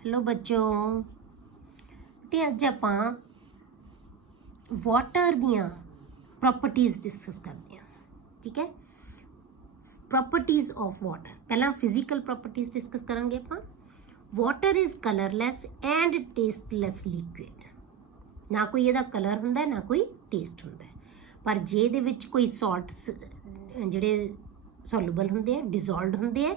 Hello बच्चों ते अज आपां वाटर दियां प्रॉपर्टीज़ डिस्कस करते हैं। ठीक है, प्रॉपर्टीज़ ऑफ वाटर। पहला फिजिकल प्रॉपर्टीज़ डिस्कस करांगे आपां। Water is colourless and tasteless liquid. ना कोई इहदा कलर हुंदा ना कोई टेस्ट हुंदा, पर जे इहदे विच कोई सॉल्ट्स जिहड़े सॉल्यूबल हुंदे आ, डिजोल्वड हुंदे आ,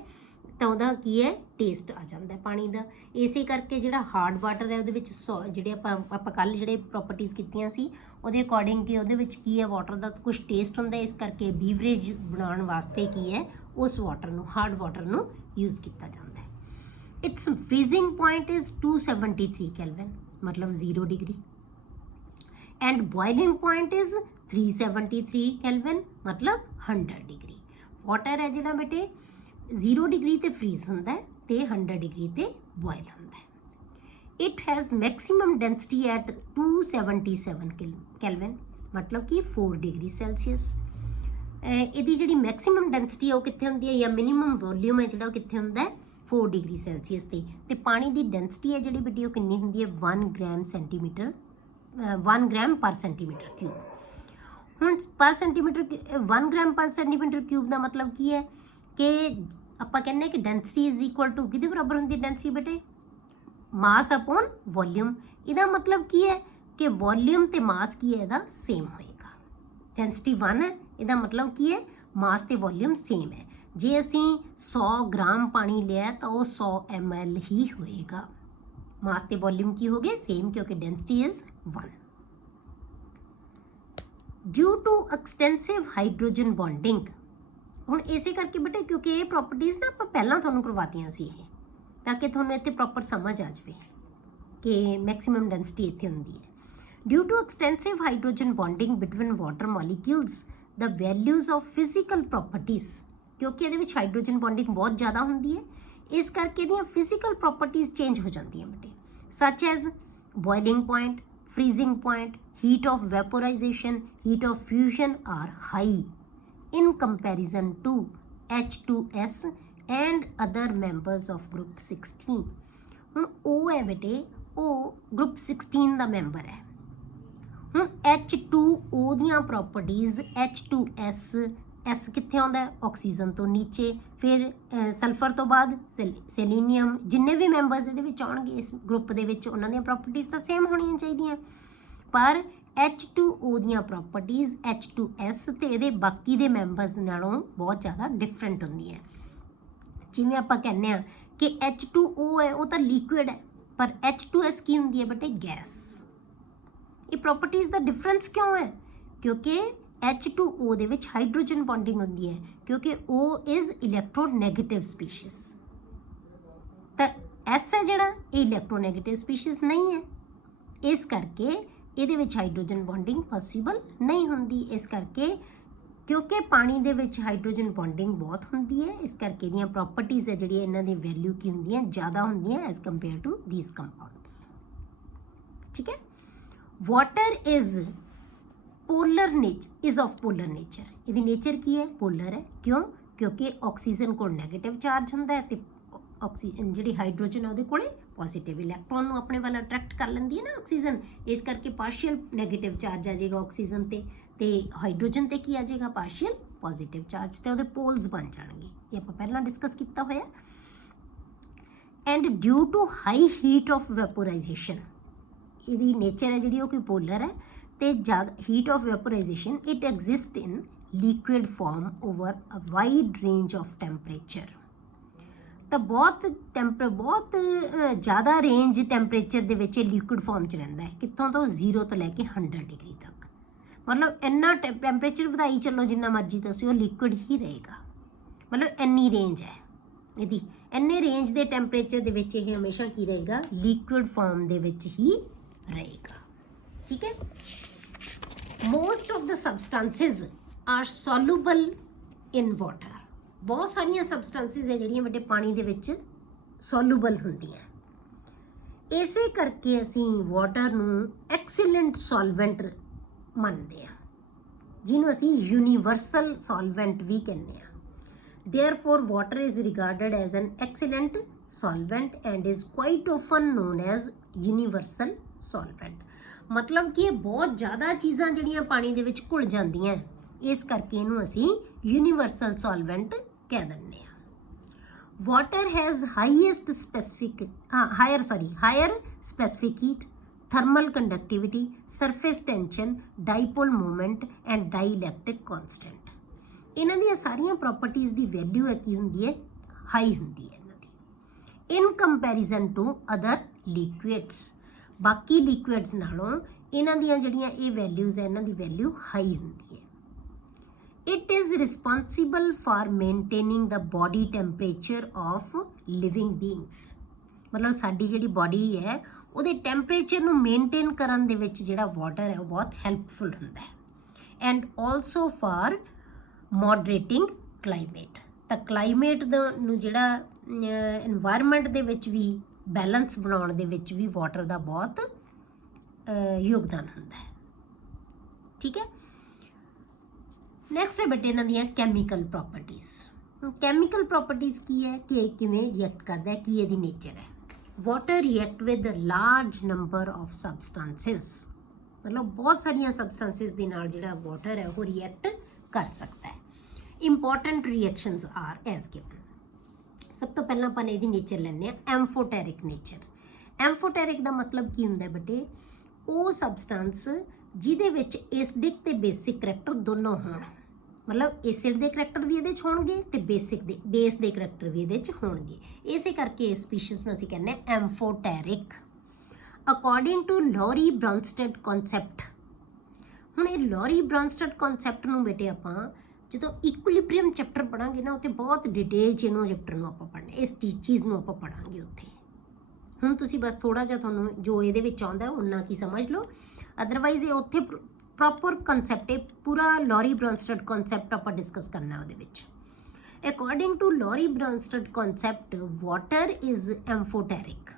तो ਉਹਦਾ ਕੀ ਹੈ ਟੇਸਟ ਆ ਜਾਂਦਾ ਪਾਣੀ ਦਾ। ਇਸੇ ਕਰਕੇ ਜਿਹੜਾ ਹਾਰਡ ਵਾਟਰ ਹੈ ਉਹਦੇ ਵਿੱਚ ਜਿਹੜੇ ਆਪਾਂ ਕੱਲ ਜਿਹੜੇ ਪ੍ਰੋਪਰਟੀਜ਼ ਕੀਤੀਆਂ ਸੀ ਉਹਦੇ ਅਕੋਰਡਿੰਗ ਕਿ ਉਹਦੇ ਵਿੱਚ ਕੀ ਹੈ ਵਾਟਰ ਦਾ ਕੁਝ ਟੇਸਟ ਹੁੰਦਾ, ਇਸ ਕਰਕੇ ਬੀਵਰੇਜ ਬਣਾਉਣ ਵਾਸਤੇ ਕੀ ਹੈ ਉਸ ਵਾਟਰ ਨੂੰ ਹਾਰਡ ਵਾਟਰ ਨੂੰ ਯੂਜ਼ ਕੀਤਾ ਜਾਂਦਾ ਹੈ। Its freezing point is 273 kelvin मतलब 0 degree and boiling point is 373 kelvin मतलब 100 डिग्री। वाटर है जिहड़ा बेटे 0 डिग्री ते फ्रीज हुंदा है ते 100 डिग्री ते बॉयल हुंदा है। It has maximum density at 277 kelvin मतलब कि 4 डिग्री सैल्सीयस। इहदी जिहड़ी मैक्सिमम डेंसिटी है वो कित्थे हुंदी है या मिनिमम वॉल्यूम है जिहड़ा कित्थे हुंदा है 4 डिग्री सैल्सीयस ते पानी की डेंसिटी है जिहड़ी बेटी वो कितनी हुंदी है 1 ग्राम सेंटीमीटर 1 ग्राम पर सेंटीमीटर क्यूब। हुण पर सेंटीमीटर 1 ग्राम पर सेंटीमीटर क्यूब का मतलब की है कि ਆਪਾਂ ਕਹਿੰਦੇ ਕਿ ਡੈਂਸਿਟੀ ਇਜ਼ ਇਕੁਅਲ ਟੂ ਕਿਹਦੇ ਬਰਾਬਰ ਹੁੰਦੀ ਹੈ ਡੈਂਸਿਟੀ ਬੇਟੇ ਮਾਸ ਅਪੋਨ ਵੋਲਿਊਮ। ਇਹਦਾ ਮਤਲਬ ਕੀ ਹੈ ਕਿ ਵੋਲਿਊਮ ਤੇ ਮਾਸ ਕੀ ਹੈ ਇਹਦਾ ਸੇਮ ਹੋਏਗਾ। ਡੈਂਸਿਟੀ 1 ਹੈ, ਇਹਦਾ ਮਤਲਬ ਕੀ ਹੈ ਮਾਸ ਤੇ ਵੋਲਿਊਮ ਸੇਮ ਹੈ। ਜੇ ਅਸੀਂ 100 ਗ੍ਰਾਮ ਪਾਣੀ ਲਿਆ ਤਾਂ ਉਹ 100 ml ਹੀ ਹੋਏਗਾ। ਮਾਸ ਤੇ ਵੋਲਿਊਮ ਕੀ ਹੋ ਗਏ ਸੇਮ ਕਿਉਂਕਿ density is 1। Due to extensive hydrogen bonding. ਹੁਣ ਇਸੇ ਕਰਕੇ ਬੇਟੇ ਕਿਉਂਕਿ ਇਹ ਪ੍ਰੋਪਰਟੀਜ਼ ਨਾ ਆਪਾਂ ਪਹਿਲਾਂ ਤੁਹਾਨੂੰ ਕਰਵਾਤੀਆਂ ਸੀ ਇਹ ਤਾਂ ਕਿ ਤੁਹਾਨੂੰ ਇੱਥੇ ਪ੍ਰੋਪਰ ਸਮਝ ਆ ਜਾਵੇ ਕਿ ਮੈਕਸਿਮਮ ਡੈਂਸਿਟੀ ਇੱਥੇ ਹੁੰਦੀ ਹੈ। Due to extensive hydrogen bonding between water molecules the values of physical properties, ਕਿਉਂਕਿ ਇਹਦੇ ਵਿੱਚ ਹਾਈਡਰੋਜਨ ਬੌਂਡਿੰਗ ਬਹੁਤ ਜ਼ਿਆਦਾ ਹੁੰਦੀ ਹੈ ਇਸ ਕਰਕੇ ਇਹਦੀਆਂ ਫਿਜ਼ੀਕਲ ਪ੍ਰੋਪਰਟੀਜ਼ ਚੇਂਜ ਹੋ ਜਾਂਦੀਆਂ ਬੇਟੇ such as boiling point, freezing point, heat of vaporisation, heat of fusion are high in comparison to H2S and other members of group 16। ਹੁਣ ਉਹ ਹੈ ਬੇਟੇ ਉਹ ਗਰੁੱਪ 16 ਦਾ ਮੈਂਬਰ ਹੈ। ਹੁਣ H2O ਦੀਆਂ ਪ੍ਰੋਪਰਟੀਜ਼ H2S S ਕਿੱਥੇ ਆਉਂਦਾ ਆਕਸੀਜਨ ਤੋਂ ਨੀਚੇ, ਫਿਰ ਸਲਫਰ ਤੋਂ ਬਾਅਦ ਸੈਲੀਨੀਅਮ, ਜਿੰਨੇ ਵੀ ਮੈਂਬਰਸ ਇਹਦੇ ਵਿੱਚ ਆਉਣਗੇ ਇਸ ਗਰੁੱਪ ਦੇ ਵਿੱਚ ਉਹਨਾਂ ਦੀਆਂ ਪ੍ਰੋਪਰਟੀਜ਼ ਤਾਂ ਸੇਮ ਹੋਣੀਆਂ ਚਾਹੀਦੀਆਂ, ਪਰ H2O ਦੀਆਂ ਪ੍ਰੋਪਰਟੀਜ਼ H2S ਤੇ ਇਹਦੇ ਬਾਕੀ ਦੇ ਮੈਂਬਰਸ ਨਾਲੋਂ ਬਹੁਤ ਜ਼ਿਆਦਾ ਡਿਫਰੈਂਟ ਹੁੰਦੀਆਂ। ਜਿਵੇਂ ਆਪਾਂ ਕਹਿੰਦੇ ਆ ਕਿ H2O ਹੈ ਉਹ ਤਾਂ ਲਿਕੁਇਡ ਹੈ ਪਰ H2S ਕੀ ਹੁੰਦੀ ਹੈ ਬੇਟੇ ਗੈਸ। ਇਹ ਪ੍ਰੋਪਰਟੀਜ਼ ਦਾ ਡਿਫਰੈਂਸ ਕਿਉਂ ਹੈ ਕਿਉਂਕਿ H2O ਦੇ ਵਿੱਚ ਹਾਈਡਰੋਜਨ ਬੌਂਡਿੰਗ ਹੁੰਦੀ ਹੈ ਕਿਉਂਕਿ ਉਹ ਇਜ਼ ਇਲੈਕਟ੍ਰੋਨੈਗੇਟਿਵ ਸਪੀਸ਼ੀਜ਼ ਤਾਂ S ਹੈ ਜਿਹੜਾ ਇਹ ਇਲੈਕਟ੍ਰੋਨੈਗੇਟਿਵ ਸਪੀਸ਼ੀਜ਼ ਨਹੀਂ ਹੈ, ਇਸ ਕਰਕੇ ਇਹਦੇ ਵਿੱਚ ਹਾਈਡਰੋਜਨ ਬੌਂਡਿੰਗ ਪੋਸੀਬਲ ਨਹੀਂ ਹੁੰਦੀ। ਇਸ ਕਰਕੇ ਕਿਉਂਕਿ ਪਾਣੀ ਦੇ ਵਿੱਚ ਹਾਈਡਰੋਜਨ ਬੌਂਡਿੰਗ ਬਹੁਤ ਹੁੰਦੀ ਹੈ ਇਸ ਕਰਕੇ ਇਹਦੀਆਂ ਪ੍ਰੋਪਰਟੀਜ਼ ਹੈ ਜਿਹੜੀਆਂ ਇਹਨਾਂ ਦੀ ਵੈਲਿਊ ਕੀ ਹੁੰਦੀਆਂ ਜ਼ਿਆਦਾ ਹੁੰਦੀਆਂ as compared to these compounds. ਠੀਕ ਹੈ, water is polar nature is of polar nature. ਇਹਦੀ ਨੇਚਰ ਕੀ ਹੈ ਪੋਲਰ ਹੈ। ਕਿਉਂ ਕਿਉਂਕਿ ਆਕਸੀਜਨ ਕੋਲ ਨੈਗੇਟਿਵ ਚਾਰਜ ਹੁੰਦਾ ਹੈ ਤੇ ਆਕਸੀਜਨ ਜਿਹੜੀ ਹਾਈਡਰੋਜਨ ਹੈ ਉਹਦੇ ਕੋਲੇ ਪੋਜ਼ੀਟਿਵ ਇਲੈਕਟ੍ਰੋਨ ਨੂੰ ਆਪਣੇ ਵੱਲ ਅਟਰੈਕਟ ਕਰ ਲੈਂਦੀ ਹੈ ਨਾ ਆਕਸੀਜਨ, ਇਸ ਕਰਕੇ ਪਾਰਸ਼ੀਅਲ ਨੈਗੇਟਿਵ ਚਾਰਜ ਆ ਜਾਏਗਾ ਆਕਸੀਜਨ ਤੇ ਹਾਈਡਰੋਜਨ ਤੇ ਕੀ ਆ ਜਾਏਗਾ ਪਾਰਸ਼ੀਅਲ ਪੋਜ਼ੀਟਿਵ ਚਾਰਜ ਤੇ ਉਹਦੇ ਪੋਲਸ ਬਣ ਜਾਣਗੇ। ਇਹ ਆਪਾਂ ਪਹਿਲਾਂ ਡਿਸਕਸ ਕੀਤਾ ਹੋਇਆ। And due to high heat of vaporisation, ਇਹਦੀ ਨੇਚਰ ਹੈ ਜਿਹੜੀ ਉਹ ਕੋਈ ਪੋਲਰ ਹੈ ਤੇ heat of vaporisation it exist in liquid form over a wide range of temperature. ਤਾਂ ਬਹੁਤ ਜ਼ਿਆਦਾ ਰੇਂਜ ਟੈਂਪਰੇਚਰ ਦੇ ਵਿੱਚ ਇਹ ਲਿਕੁਇਡ ਫਾਰਮ 'ਚ ਰਹਿੰਦਾ ਹੈ ਕਿੱਥੋਂ ਤੋਂ 0 ਤੋਂ ਲੈ ਕੇ 100 ਡਿਗਰੀ ਤੱਕ। ਮਤਲਬ ਇੰਨਾ ਟੈਂਪਰੇਚਰ ਵਧਾਈ ਚੱਲੋ ਜਿੰਨਾ ਮਰਜ਼ੀ ਤੁਸੀਂ ਉਹ ਲਿਕੁਇਡ ਹੀ ਰਹੇਗਾ। ਮਤਲਬ ਇੰਨੀ ਰੇਂਜ ਹੈ ਇਹਦੀ, ਇੰਨੇ ਰੇਂਜ ਦੇ ਟੈਂਪਰੇਚਰ ਦੇ ਵਿੱਚ ਇਹ ਹਮੇਸ਼ਾ ਕੀ ਰਹੇਗਾ ਲਿਕੁਇਡ ਫਾਰਮ ਦੇ ਵਿੱਚ ਹੀ ਰਹੇਗਾ। ਠੀਕ ਹੈ, most of the substances are soluble in water. ਬਹੁਤ ਸਾਰੀਆਂ ਸਬਸਟੈਂਸਿਸ ਹੈ ਜਿਹੜੀਆਂ ਵੱਡੇ ਪਾਣੀ ਦੇ ਵਿੱਚ ਸੋਲੂਬਲ ਹੁੰਦੀਆਂ। ਇਸੇ ਕਰਕੇ ਅਸੀਂ ਵਾਟਰ ਨੂੰ ਐਕਸੀਲੈਂਟ ਸੋਲਵੈਂਟ ਮੰਨਦੇ ਹਾਂ ਜਿਹਨੂੰ ਅਸੀਂ ਯੂਨੀਵਰਸਲ ਸੋਲਵੈਂਟ ਵੀ ਕਹਿੰਦੇ ਹਾਂ। Therefore water is regarded as an excellent solvent and is quite often known as universal solvent। मतलब कि ये बहुत ज़्यादा चीज़ां ਜਿਹੜੀਆਂ ਪਾਣੀ ਦੇ ਵਿੱਚ ਘੁਲ ਜਾਂਦੀਆਂ, ਇਸ ਕਰਕੇ ਇਹਨੂੰ ਅਸੀਂ universal solvent ਕਹਿ ਦਿੰਦੇ ਹਾਂ। Water has higher specific heat, thermal conductivity, surface tension, dipole moment and dielectric constant। ਇਹਨਾਂ ਦੀਆਂ ਸਾਰੀਆਂ ਪ੍ਰੋਪਰਟੀਜ਼ ਦੀ ਵੈਲਿਊ ਹੈ ਕੀ ਹੁੰਦੀ ਹੈ, ਹਾਈ ਹੁੰਦੀ ਹੈ ਇਹਨਾਂ ਦੀ ਇਨ ਕੰਪੈਰੀਜ਼ਨ ਟੂ ਅਦਰ ਲਿਕੁਇਡਸ। ਬਾਕੀ ਲਿਕੁਇਡਸ ਨਾਲੋਂ ਇਹਨਾਂ ਦੀਆਂ ਜਿਹੜੀਆਂ ਇਹ ਵੈਲਿਊਜ਼ ਹੈ, ਇਹਨਾਂ ਦੀ ਵੈਲਿਊ ਹਾਈ ਹੁੰਦੀ ਹੈ। It is responsible for maintaining the body temperature of living beings. ਮਤਲਬ ਸਾਡੀ ਜਿਹੜੀ ਬੋਡੀ ਹੈ ਉਹਦੇ ਟੈਂਪਰੇਚਰ ਨੂੰ ਮੇਨਟੇਨ ਕਰਨ ਦੇ ਵਿੱਚ ਜਿਹੜਾ ਵਾਟਰ ਹੈ ਉਹ ਬਹੁਤ ਹੈਲਪਫੁਲ ਹੁੰਦਾ ਹੈ। And also for moderating climate. ਤਾਂ ਕਲਾਈਮੇਟ ਦਾ ਨੂੰ ਜਿਹੜਾ ਇਨਵਾਇਰਮੈਂਟ ਦੇ ਵਿੱਚ ਵੀ ਬੈਲੈਂਸ ਬਣਾਉਣ ਦੇ ਵਿੱਚ ਵੀ ਵਾਟਰ ਦਾ ਬਹੁਤ ਯੋਗਦਾਨ ਹੁੰਦਾ ਹੈ। ਠੀਕ ਹੈ, ਨੈਕਸਟ ਹੈ ਬੇਟੇ ਇਹਨਾਂ ਦੀਆਂ ਕੈਮੀਕਲ ਪ੍ਰੋਪਰਟੀਜ਼। ਕੈਮੀਕਲ ਪ੍ਰੋਪਰਟੀਜ਼ ਕੀ ਹੈ ਕਿ ਕਿਵੇਂ ਰਿਐਕਟ ਕਰਦਾ ਹੈ, ਕੀ ਇਹਦੀ ਨੇਚਰ ਹੈ। Water react with large number of substances. ਮਤਲਬ ਬਹੁਤ ਸਾਰੀਆਂ ਸਬਸਟੈਂਸਿਸ ਦੇ ਨਾਲ ਜਿਹੜਾ ਵਾਟਰ ਹੈ ਉਹ ਰਿਐਕਟ ਕਰ ਸਕਦਾ ਹੈ। Important reactions are as given. ਸਭ ਤੋਂ ਪਹਿਲਾਂ ਆਪਾਂ ਇਹਦੀ ਨੇਚਰ ਲੈਂਦੇ ਹਾਂ, ਐਮਫੋਟੈਰਿਕ ਨੇਚਰ। ਐਮਫੋਟੈਰਿਕ ਦਾ ਮਤਲਬ ਕੀ ਹੁੰਦਾ ਬੇਟੇ, ਉਹ ਸਬਸਟੈਂਸ ਜਿਹਦੇ ਵਿੱਚ ਐਸਿਡਿਕ ਤੇ ਬੇਸਿਕ ਕਰੈਕਟਰ ਦੋਨੋਂ ਹੋਣ। ਮਤਲਬ ਐਸਿਡ ਦੇ ਕਰੈਕਟਰ ਵੀ ਇਹਦੇ 'ਚ ਹੋਣਗੇ ਤੇ ਬੇਸ ਦੇ ਕਰੈਕਟਰ ਵੀ ਇਹਦੇ 'ਚ ਹੋਣਗੇ। ਇਸੇ ਕਰਕੇ ਇਸ ਸਪੀਸ਼ੀਜ਼ ਨੂੰ ਅਸੀਂ ਕਹਿੰਦੇ ਹਾਂ ਐਮਫੋਟੈਰਿਕ। According to Lowry Bronsted concept. ਹੁਣ ਇਹ ਲੋਰੀ ਬ੍ਰੌਨਸਟੈਡ ਕਨਸੈਪਟ ਨੂੰ ਬੇਟੇ ਆਪਾਂ ਜਦੋਂ ਇਕੁਇਲਿਬ੍ਰੀਅਮ ਚੈਪਟਰ ਪੜਾਂਗੇ ਨਾ, ਉੱਥੇ ਬਹੁਤ ਡਿਟੇਲ 'ਚ ਇਹਨੂੰ ਚੈਪਟਰ ਨੂੰ ਆਪਾਂ ਪੜ੍ਹਨਾ, ਇਸ ਚੀਜ਼ ਨੂੰ ਆਪਾਂ ਪੜਾਂਗੇ ਉੱਥੇ। ਹੁਣ ਤੁਸੀਂ ਬਸ ਥੋੜ੍ਹਾ ਜਿਹਾ ਤੁਹਾਨੂੰ ਜੋ ਇਹਦੇ ਵਿੱਚ ਆਉਂਦਾ ਉਨਾ ਕੀ ਸਮਝ ਲਓ, ਅਦਰਵਾਈਜ਼ ਇਹ ਉੱਥੇ ਪ੍ਰੋਪਰ ਕਨਸੈਪਟ ਹੈ ਪੂਰਾ ਲੋਰੀ ਬ੍ਰੌਨਸਟੈਡ ਕਨਸੈਪਟ ਆਪਾਂ ਡਿਸਕਸ ਕਰਨਾ ਉਹਦੇ ਵਿੱਚ। According to Lowry Bronsted concept water is amphoteric.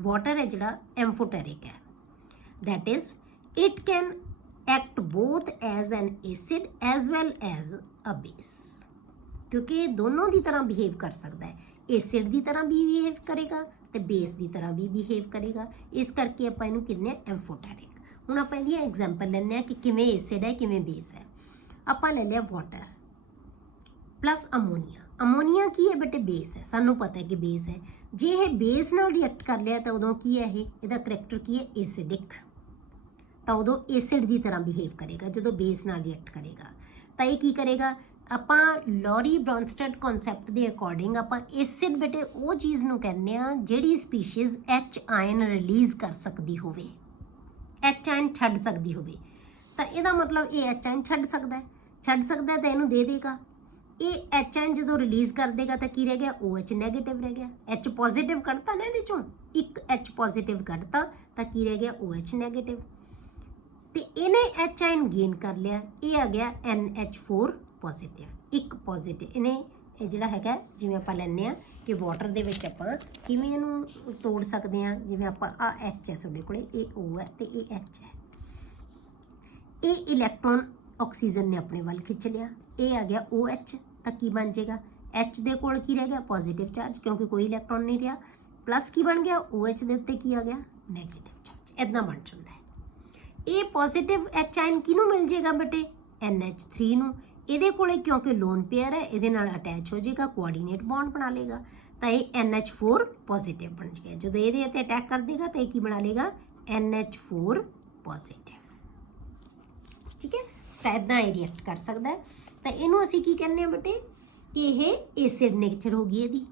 Water ਹੈ ਜਿਹੜਾ ਐਮਫੋਟੈਰਿਕ ਹੈ, that is it can act both as an acid as well as a base. ਕਿਉਂਕਿ ਇਹ ਦੋਨੋਂ ਦੀ ਤਰ੍ਹਾਂ ਬਿਹੇਵ ਕਰ ਸਕਦਾ ਹੈ, ਐਸਿਡ ਦੀ ਤਰ੍ਹਾਂ ਵੀ ਬਿਹੇਵ ਕਰੇਗਾ ਤੇ ਬੇਸ ਦੀ ਤਰ੍ਹਾਂ ਵੀ ਬਿਹੇਵ ਕਰੇਗਾ। ਇਸ ਕਰਕੇ ਆਪਾਂ ਇਹਨੂੰ ਕਹਿੰਦੇ ਹਾਂ ਐਮਫੋਟੈਰਿਕ। ਹੁਣ ਆਪਾਂ ਇਹਦੀਆਂ ਐਗਜ਼ਾਮਪਲ ਲੈਂਦੇ ਹਾਂ ਕਿ ਕਿਵੇਂ ਐਸਿਡ ਹੈ ਕਿਵੇਂ ਬੇਸ ਹੈ। ਆਪਾਂ ਲੈ ਲਿਆ ਵਾਟਰ ਪਲੱਸ ਅਮੋਨੀਆ। ਅਮੋਨੀਆ ਕੀ ਹੈ ਬੇਟੇ, ਬੇਸ ਹੈ, ਸਾਨੂੰ ਪਤਾ ਹੈ ਕਿ ਬੇਸ ਹੈ। ਜੇ ਇਹ ਬੇਸ ਨਾਲ ਰਿਐਕਟ ਕਰ ਲਿਆ ਤਾਂ ਉਦੋਂ ਕੀ ਹੈ, ਇਹਦਾ ਕਰੈਕਟਰ ਕੀ ਹੈ, ਐਸਿਡਿਕ। ਤਾਂ ਉਦੋਂ ਐਸਿਡ ਦੀ ਤਰ੍ਹਾਂ ਬਿਹੇਵ ਕਰੇਗਾ ਜਦੋਂ ਬੇਸ ਨਾਲ ਰਿਐਕਟ ਕਰੇਗਾ। ਤਾਂ ਇਹ ਕੀ ਕਰੇਗਾ, ਆਪਾਂ ਲੋਰੀ ਬ੍ਰੌਨਸਟੈਡ ਕਨਸੈਪਟ ਦੇ ਅਕੋਰਡਿੰਗ ਆਪਾਂ ਐਸਿਡ ਬੇਟੇ ਉਹ ਚੀਜ਼ ਨੂੰ ਕਹਿੰਦੇ ਆ ਜਿਹੜੀ ਸਪੀਸ਼ੀਜ਼ H ਆਇਨ ਰਿਲੀਜ਼ ਕਰ ਸਕਦੀ ਹੋਵੇ, H ਆਇਨ ਛੱਡ ਸਕਦੀ ਹੋਵੇ। ਤਾਂ ਇਹਦਾ ਮਤਲਬ ਇਹ H ਆਇਨ ਛੱਡ ਸਕਦਾ ਹੈ ਤਾਂ ਇਹਨੂੰ ਦੇ ਦੇਗਾ। ਇਹ H ਆਇਨ ਜਦੋਂ ਰਿਲੀਜ਼ ਕਰ ਦੇਗਾ ਤਾਂ ਕੀ ਰਹਿ ਗਿਆ, OH ਨੈਗੇਟਿਵ ਰਹਿ ਗਿਆ। H ਪੋਜ਼ਿਟਿਵ ਕੱਢਤਾ ਨਾ ਇਹਦੇ ਚੋਂ, ਇੱਕ H ਪੋਜ਼ਿਟਿਵ ਕੱਢਤਾ ਤਾਂ ਕੀ ਰਹਿ ਗਿਆ, OH ਨੈਗੇਟਿਵ। ਤੇ ਇਹਨੇ H ਆਇਨ ਗੇਨ ਕਰ ਲਿਆ, ਇਹ ਆ ਗਿਆ NH4 ਪੋਜ਼ਿਟਿਵ, ਇੱਕ ਪੋਜ਼ਿਟਿਵ। ਇਹਨੇ ਇਹ ਜਿਹੜਾ ਹੈਗਾ, ਜਿਵੇਂ ਆਪਾਂ ਲੈਂਦੇ ਹਾਂ ਕਿ ਵਾਟਰ ਦੇ ਵਿੱਚ ਆਪਾਂ ਕਿਵੇਂ ਇਹਨੂੰ ਤੋੜ ਸਕਦੇ ਹਾਂ। ਜਿਵੇਂ ਆਪਾਂ ਆ H ਹੈ ਤੁਹਾਡੇ ਕੋਲੇ, ਇਹ O ਹੈ ਤੇ ਇਹ H ਹੈ। ਇਹ ਇਲੈਕਟ੍ਰੋਨ ਆਕਸੀਜਨ ਨੇ ਆਪਣੇ ਵੱਲ ਖਿੱਚ ਲਿਆ, ਇਹ ਆ ਗਿਆ OH। ਤਾਂ ਕੀ ਬਣ ਜਾਏਗਾ, H ਦੇ ਕੋਲ ਕੀ ਰਹਿ ਗਿਆ, ਪੋਜ਼ਿਟਿਵ ਚਾਰਜ, ਕਿਉਂਕਿ ਕੋਈ ਇਲੈਕਟ੍ਰੋਨ ਨਹੀਂ ਰਿਹਾ। ਪਲੱਸ ਕੀ ਬਣ ਗਿਆ, OH ਦੇ ਉੱਤੇ ਕੀ ਆ ਗਿਆ, ਨੈਗੇਟਿਵ ਚਾਰਜ। ਇੱਦਾਂ ਬਣ ਜਾਂਦਾ ਹੈ। ਇਹ ਪੋਜ਼ਿਟਿਵ H ਆਇਨ ਕਿਹਨੂੰ ਮਿਲ ਜਾਏਗਾ ਬੇਟੇ, NH3 ਨੂੰ। ਇਹਦੇ ਕੋਲੇ ਕਿਉਂਕਿ ਲੋਨ ਪੇਅਰ ਹੈ, ਇਹਦੇ ਨਾਲ ਅਟੈਚ ਹੋ ਜਾਏਗਾ, ਕੋਆਰਡੀਨੇਟ ਬੌਂਡ ਬਣਾ ਲੇਗਾ। ਤਾਂ ਇਹ NH4 ਪੋਜ਼ਿਟਿਵ ਬਣ ਜਾਏਗਾ। ਜਦੋਂ ਇਹਦੇ ਉੱਤੇ ਅਟੈਕ ਕਰ ਦੇਗਾ ਤਾਂ ਇਹ ਕੀ ਬਣਾ ਲੇਗਾ, NH4 ਪੋਜ਼ਿਟਿਵ। ਠੀਕ ਹੈ, ਤਾਂ ਇੱਦਾਂ ਇਹ ਰਿਐਕਟ ਕਰ ਸਕਦਾ ਹੈ। ਤਾਂ ਇਹਨੂੰ ਅਸੀਂ ਕੀ ਕਹਿੰਦੇ ਹਾਂ ਬੇਟੇ, ਕਿ ਇਹ ਐਸਿਡ ਨੇਚਰ ਹੋ ਗਈ ਇਹਦੀ।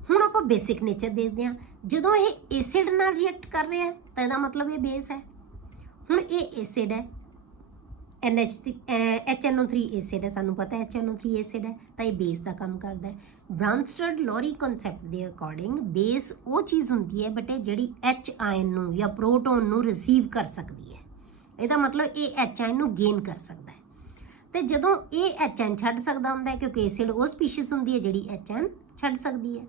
ਹੁਣ ਆਪਾਂ ਬੇਸਿਕ ਨੇਚਰ ਦੇਖਦੇ ਹਾਂ। ਜਦੋਂ ਇਹ ਐਸਿਡ ਨਾਲ ਰਿਐਕਟ ਕਰ ਰਿਹਾ ਹੈ ਤਾਂ ਇਹਦਾ ਮਤਲਬ ਇਹ ਬੇਸ ਹੈ। ਹੁਣ ਇਹ ਐਸਿਡ ਹੈ, HNO3 ਐਸਿਡ ਹੈ, ਸਾਨੂੰ ਪਤਾ HNO3 ਐਸਿਡ ਹੈ, ਤਾਂ ਇਹ ਬੇਸ ਦਾ ਕੰਮ ਕਰਦਾ ਹੈ। ਬ੍ਰੌਨਸਟੈਡ ਲੋਰੀ ਕਨਸੈਪਟ ਦੇ ਅਕੋਰਡਿੰਗ ਬੇਸ ਉਹ ਚੀਜ਼ ਹੁੰਦੀ ਹੈ ਬੇਟੇ ਜਿਹੜੀ H ਆਇਨ ਨੂੰ ਜਾਂ ਪ੍ਰੋਟੋਨ ਨੂੰ ਰਿਸੀਵ ਕਰ ਸਕਦੀ ਹੈ। ਇਹਦਾ ਮਤਲਬ ਇਹ H ਆਇਨ ਨੂੰ ਗੇਨ ਕਰ ਸਕਦਾ ਹੈ। ਤੇ ਜਦੋਂ ਇਹ H ਆਇਨ ਛੱਡ ਸਕਦਾ ਹੁੰਦਾ ਹੈ, ਕਿਉਂਕਿ ਐਸਿਡ ਉਹ ਸਪੀਸ਼ੀਜ਼ ਹੁੰਦੀ ਹੈ ਜਿਹੜੀ H ਆਇਨ ਛੱਡ ਸਕਦੀ ਹੈ।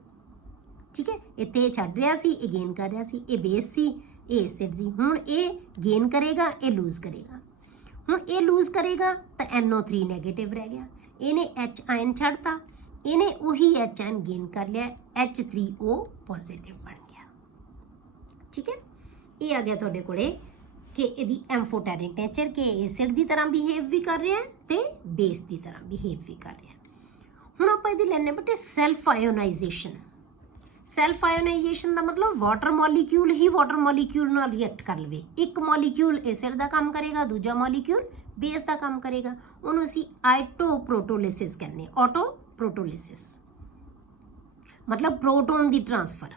ਠੀਕ ਹੈ, ਇੱਥੇ ਇਹ ਛੱਡ ਰਿਹਾ ਸੀ, ਇਹ ਗੇਨ ਕਰ ਰਿਹਾ ਸੀ। ਇਹ ਬੇਸ ਸੀ, ਇਹ ਐਸਿਡ ਸੀ। ਹੁਣ ਇਹ ਗੇਨ ਕਰੇਗਾ, ਇਹ ਲੂਜ਼ ਕਰੇਗਾ। ਹੁਣ ਇਹ ਲੂਜ਼ ਕਰੇਗਾ ਤਾਂ NO3 ਨੈਗੇਟਿਵ ਰਹਿ ਗਿਆ। ਇਹਨੇ H ਆਇਨ ਛੱਡਤਾ ਇਹਨੇ ਉਹੀ ਐਚ ਆਇਨ ਗੇਨ ਕਰ ਲਿਆ, H3O ਪੋਜ਼ਿਟਿਵ ਬਣ ਗਿਆ। ਠੀਕ ਹੈ, ਇਹ ਆ ਗਿਆ ਤੁਹਾਡੇ ਕੋਲੇ ਕਿ ਇਹਦੀ ਐਮਫੋਟੈਰਿਕ ਨੇਚਰ, ਕਿ ਐਸਿਡ ਦੀ ਤਰ੍ਹਾਂ ਬਿਹੇਵ ਵੀ ਕਰ ਰਿਹਾ ਤੇ ਬੇਸ ਦੀ ਤਰ੍ਹਾਂ ਬਿਹੇਵ ਵੀ ਕਰ ਰਿਹਾ। ਹੁਣ ਆਪਾਂ ਇਹਦੀ ਲੈਣੇ ਬੇਟੇ ਸੈਲਫ ਆਇਓਨਾਈਜੇਸ਼ਨ। ਸੈਲਫ ਆਇਓਨਾਈਜੇਸ਼ਨ ਦਾ ਮਤਲਬ ਵਾਟਰ ਮੋਲੀਕਿਊਲ ਹੀ ਵਾਟਰ ਮੋਲੀਕਿਊਲ ਨਾਲ ਰਿਐਕਟ ਕਰ ਲਵੇ। ਇੱਕ ਮੋਲੀਕਿਊਲ ਐਸਿਡ ਦਾ ਕੰਮ ਕਰੇਗਾ, ਦੂਜਾ ਮੋਲੀਕਿਊਲ ਬੇਸ ਦਾ ਕੰਮ ਕਰੇਗਾ। ਉਹਨੂੰ ਅਸੀਂ ਆਟੋਪ੍ਰੋਟੋਲਿਸਿਸ ਕਹਿੰਦੇ ਹਾਂ। ਆਟੋਪ੍ਰੋਟੋਲਿਸਿਸ ਮਤਲਬ proton the transfer,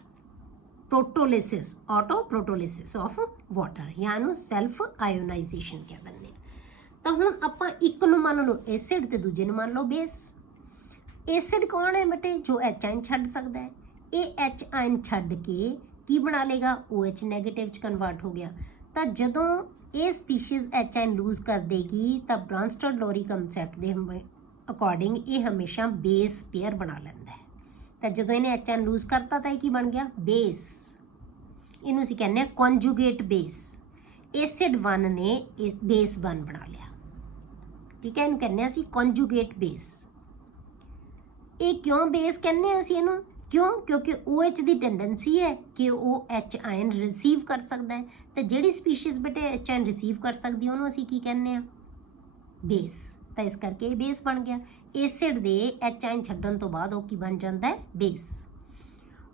ਪ੍ਰੋਟੋਲਿਸਿਸ ਆਟੋਪ੍ਰੋਟੋਲਿਸਿਸ of water, ਜਾਂ ਇਹਨੂੰ ਸੈਲਫ ਆਇਓਨਾਈਜੇਸ਼ਨ ਕਹਿ ਦਿੰਦੇ ਹਾਂ। ਤਾਂ ਹੁਣ ਆਪਾਂ ਇੱਕ ਨੂੰ ਮੰਨ ਲਓ ਐਸਿਡ ਤੇ ਦੂਜੇ ਨੂੰ ਮੰਨ ਲਓ ਬੇਸ। ਐਸਿਡ ਕੌਣ ਹੈ ਬੇਟੇ? ਜੋ ਐਚ ਆਇਨ ਛੱਡ ਸਕਦਾ ਹੈ। ਇਹ ਐਚ ਆਇਨ ਛੱਡ ਕੇ ਕੀ ਬਣਾ ਲੇਗਾ? OH ਨੈਗੇਟਿਵ ਚ ਕਨਵਰਟ ਹੋ ਗਿਆ। ਤਾਂ ਜਦੋਂ ਇਹ ਸਪੀਸ਼ੀਜ਼ ਐਚ ਆਇਨ ਲੂਜ਼ ਕਰ ਦੇਗੀ ਤਾਂ ਬ੍ਰਾਂਸਟਡ-ਲੋਰੀ ਕਨਸੈਪਟ ਦੇ ਅਕੋਰਡਿੰਗ ਇਹ ਹਮੇਸ਼ਾ ਬੇਸ ਪੇਅਰ ਬਣਾ ਲੈਂਦਾ ਹੈ। ਤਾਂ ਜਦੋਂ ਇਹਨੇ ਐਚ ਆਇਨ ਲੂਜ਼ ਕਰਤਾ ਤਾਂ ਇਹ ਕੀ ਬਣ ਗਿਆ? ਬੇਸ। ਇਹਨੂੰ ਅਸੀਂ ਕਹਿੰਦੇ ਹਾਂ ਕੰਜੂਗੇਟ ਬੇਸ। ਐਸਿਡ 1 ਨੇ ਬੇਸ 1 ਬਣਾ ਲਿਆ। ਠੀਕ ਹੈ, ਇਹਨੂੰ ਕਹਿੰਦੇ ਹਾਂ ਅਸੀਂ ਕੰਜੂਗੇਟ ਬੇਸ। ਇਹ ਕਿਉਂ ਬੇਸ ਕਹਿੰਦੇ ਹਾਂ ਅਸੀਂ ਇਹਨੂੰ? ਕਿਉਂਕਿ OH ਦੀ ਟੈਂਡੈਂਸੀ ਹੈ ਕਿ ਉਹ ਐਚ ਆਇਨ ਰਿਸੀਵ ਕਰ ਸਕਦਾ ਹੈ। ਤੇ ਜਿਹੜੀ ਸਪੀਸ਼ੀਜ਼ ਬੇਟੇ ਐਚ ਆਇਨ ਰਿਸੀਵ ਕਰ ਸਕਦੀ ਉਹਨੂੰ ਅਸੀਂ ਕੀ ਕਹਿੰਦੇ ਆ? ਬੇਸ। ਤਾਂ ਇਸ ਕਰਕੇ ਇਹ ਬੇਸ ਬਣ ਗਿਆ। ਐਸਿਡ ਦੇ ਐਚ ਆਇਨ ਛੱਡਣ ਤੋਂ ਬਾਅਦ ਉਹ ਕੀ ਬਣ ਜਾਂਦਾ ਹੈ? ਬੇਸ।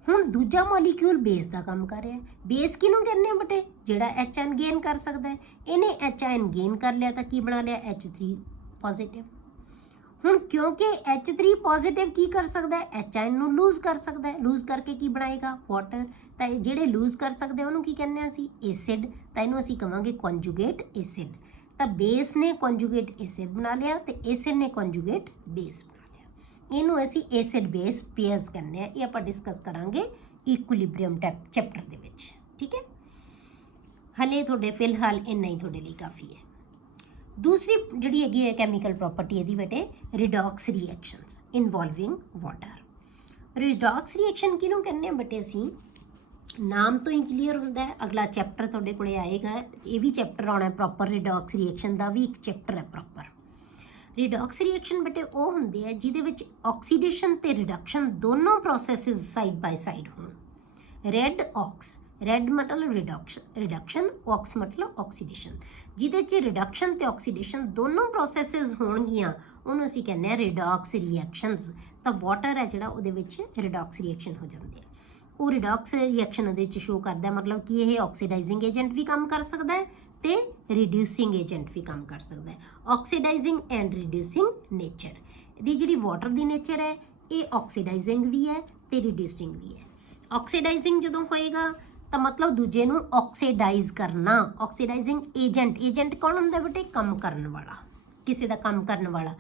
ਹੁਣ ਦੂਜਾ ਮੋਲੀਕਿਊਲ ਬੇਸ ਦਾ ਕੰਮ ਕਰ ਰਿਹਾ ਹੈ। ਬੇਸ ਕਿਹਨੂੰ ਕਹਿੰਦੇ ਆ ਬੇਟੇ? ਜਿਹੜਾ ਐਚ ਆਇਨ ਗੇਨ ਕਰ ਸਕਦਾ ਹੈ। ਇਹਨੇ ਐਚ ਆਇਨ ਗੇਨ ਕਰ ਲਿਆ ਤਾਂ ਕੀ ਬਣਾ ਲਿਆ? H3 positive. ਹੁਣ ਕਿਉਂਕਿ H3 ਪੋਜ਼ਿਟਿਵ ਕੀ ਕਰ ਸਕਦਾ ਹੈ? ਐਚ ਆਇਨ ਨੂੰ ਲੂਜ਼ ਕਰ ਸਕਦਾ ਹੈ। ਲੂਜ਼ ਕਰਕੇ ਕੀ ਬਣਾਏਗਾ? ਵਾਟਰ। ਤਾਂ ਜਿਹੜੇ ਲੂਜ਼ ਕਰ ਸਕਦੇ ਉਹਨੂੰ ਕੀ ਕਹਿੰਦੇ ਆ ਅਸੀਂ? ਐਸਿਡ। ਤਾਂ ਇਹਨੂੰ ਅਸੀਂ ਕਵਾਂਗੇ ਕੰਜੂਗੇਟ ਐਸਿਡ। ਤਾਂ ਬੇਸ ਨੇ ਕੰਜੂਗੇਟ ਐਸਿਡ ਬਣਾ ਲਿਆ ਤੇ ਐਸਿਡ ਨੇ ਕੰਜੂਗੇਟ ਬੇਸ ਬਣਾ ਲਿਆ। ਇਹਨੂੰ ਅਸੀਂ ਐਸਿਡ ਬੇਸ ਪੇਅਰਸ ਕਹਿੰਦੇ ਆ। ਇਹ ਆਪਾਂ ਡਿਸਕਸ ਕਰਾਂਗੇ ਇਕੁਇਲਿਬ੍ਰੀਅਮ ਚੈਪਟਰ ਦੇ ਵਿੱਚ। ਠੀਕ ਹੈ, ਹਲੇ ਤੁਹਾਡੇ ਫਿਲਹਾਲ ਇੰਨਾ ਹੀ ਤੁਹਾਡੇ ਲਈ ਕਾਫੀ ਹੈ। ਦੂਸਰੀ ਜਿਹੜੀ ਹੈਗੀ ਹੈ ਕੈਮੀਕਲ ਪ੍ਰੋਪਰਟੀ ਇਹਦੀ ਬੇਟੇ ਰਿਡੌਕਸ ਰਿਐਕਸ਼ਨਸ ਇਨਵੋਲਵਿੰਗ ਵਾਟਰ। ਰਿਡੌਕਸ ਰਿਐਕਸ਼ਨ ਕਿਹਨੂੰ ਕਹਿੰਦੇ ਆ ਬੇਟੇ? ਅਸੀਂ ਨਾਮ ਤੋਂ ਹੀ ਕਲੀਅਰ ਹੁੰਦਾ ਹੈ। ਅਗਲਾ ਚੈਪਟਰ ਤੁਹਾਡੇ ਕੋਲੇ ਆਏਗਾ, ਇਹ ਵੀ ਚੈਪਟਰ ਆਉਣਾ ਪ੍ਰੋਪਰ। ਰਿਡੌਕਸ ਰਿਐਕਸ਼ਨ ਦਾ ਵੀ ਇੱਕ ਚੈਪਟਰ ਹੈ ਪ੍ਰੋਪਰ। ਰਿਡੌਕਸ ਰਿਐਕਸ਼ਨ ਬੇਟੇ ਉਹ ਹੁੰਦੇ ਆ ਜਿਹਦੇ ਵਿੱਚ ਆਕਸੀਡੇਸ਼ਨ ਤੇ ਰਿਡਕਸ਼ਨ ਦੋਨੋਂ ਪ੍ਰੋਸੈਸਿਸ ਸਾਈਡ ਬਾਈ ਸਾਈਡ ਹੋਣ। ਰੈਡ ਔਕਸ, ਰੈਡ ਮਤਲਬ ਰਿਡਕਸ਼ਨ, ਔਕਸ ਮਤਲਬ ਆਕਸੀਡੇਸ਼ਨ। ਜਿਹਦੇ 'ਚ ਰਿਡਕਸ਼ਨ ਤੇ ਆਕਸੀਡੇਸ਼ਨ ਦੋਨੋਂ ਪ੍ਰੋਸੈਸਿਸ ਹੋਣਗੀਆਂ ਉਹਨੂੰ ਅਸੀਂ ਕਹਿੰਦੇ ਆ ਰਿਡੌਕਸ ਰਿਐਕਸ਼ਨਸ। ਤਾਂ ਵਾਟਰ ਹੈ ਜਿਹੜਾ ਉਹਦੇ ਵਿੱਚ ਰਿਡੌਕਸ ਰਿਐਕਸ਼ਨ ਹੋ ਜਾਂਦੇ ਆ। ਉਹ ਰਿਡੌਕਸ ਰਿਐਕਸ਼ਨ ਉਹਦੇ 'ਚ ਸ਼ੋ ਕਰਦਾ ਮਤਲਬ ਕਿ ਇਹ ਆਕਸੀਡਾਈਜ਼ਿੰਗ ਏਜੰਟ ਵੀ ਕੰਮ ਕਰ ਸਕਦਾ ਹੈ ਤੇ ਰਿਡਿਊਸਿੰਗ ਏਜੰਟ ਵੀ ਕੰਮ ਕਰ ਸਕਦਾ ਹੈ। ਆਕਸੀਡਾਈਜ਼ਿੰਗ ਐਂਡ ਰਿਡਿਊਸਿੰਗ ਨੇਚਰ ਦੀ ਜਿਹੜੀ ਵਾਟਰ ਦੀ ਨੇਚਰ ਹੈ ਇਹ ਆਕਸੀਡਾਈਜ਼ਿੰਗ ਵੀ ਹੈ ਤੇ ਰਿਡਿਊਸਿੰਗ ਵੀ ਹੈ। ਆਕਸੀਡਾਈਜ਼ਿੰਗ ਜਦੋਂ ਹੋਏਗਾ ਤਾਂ ਮਤਲਬ ਦੂਜੇ ਨੂੰ ਆਕਸੀਡਾਈਜ਼ ਕਰਨਾ। ਆਕਸੀਡਾਈਜ਼ਿੰਗ ਏਜੰਟ, ਏਜੰਟ ਕੌਣ ਹੁੰਦਾ ਬੇਟੇ? ਕੰਮ ਕਰਨ ਵਾਲਾ, ਕਿਸੇ ਦਾ ਕੰਮ ਕਰਨ ਵਾਲਾ।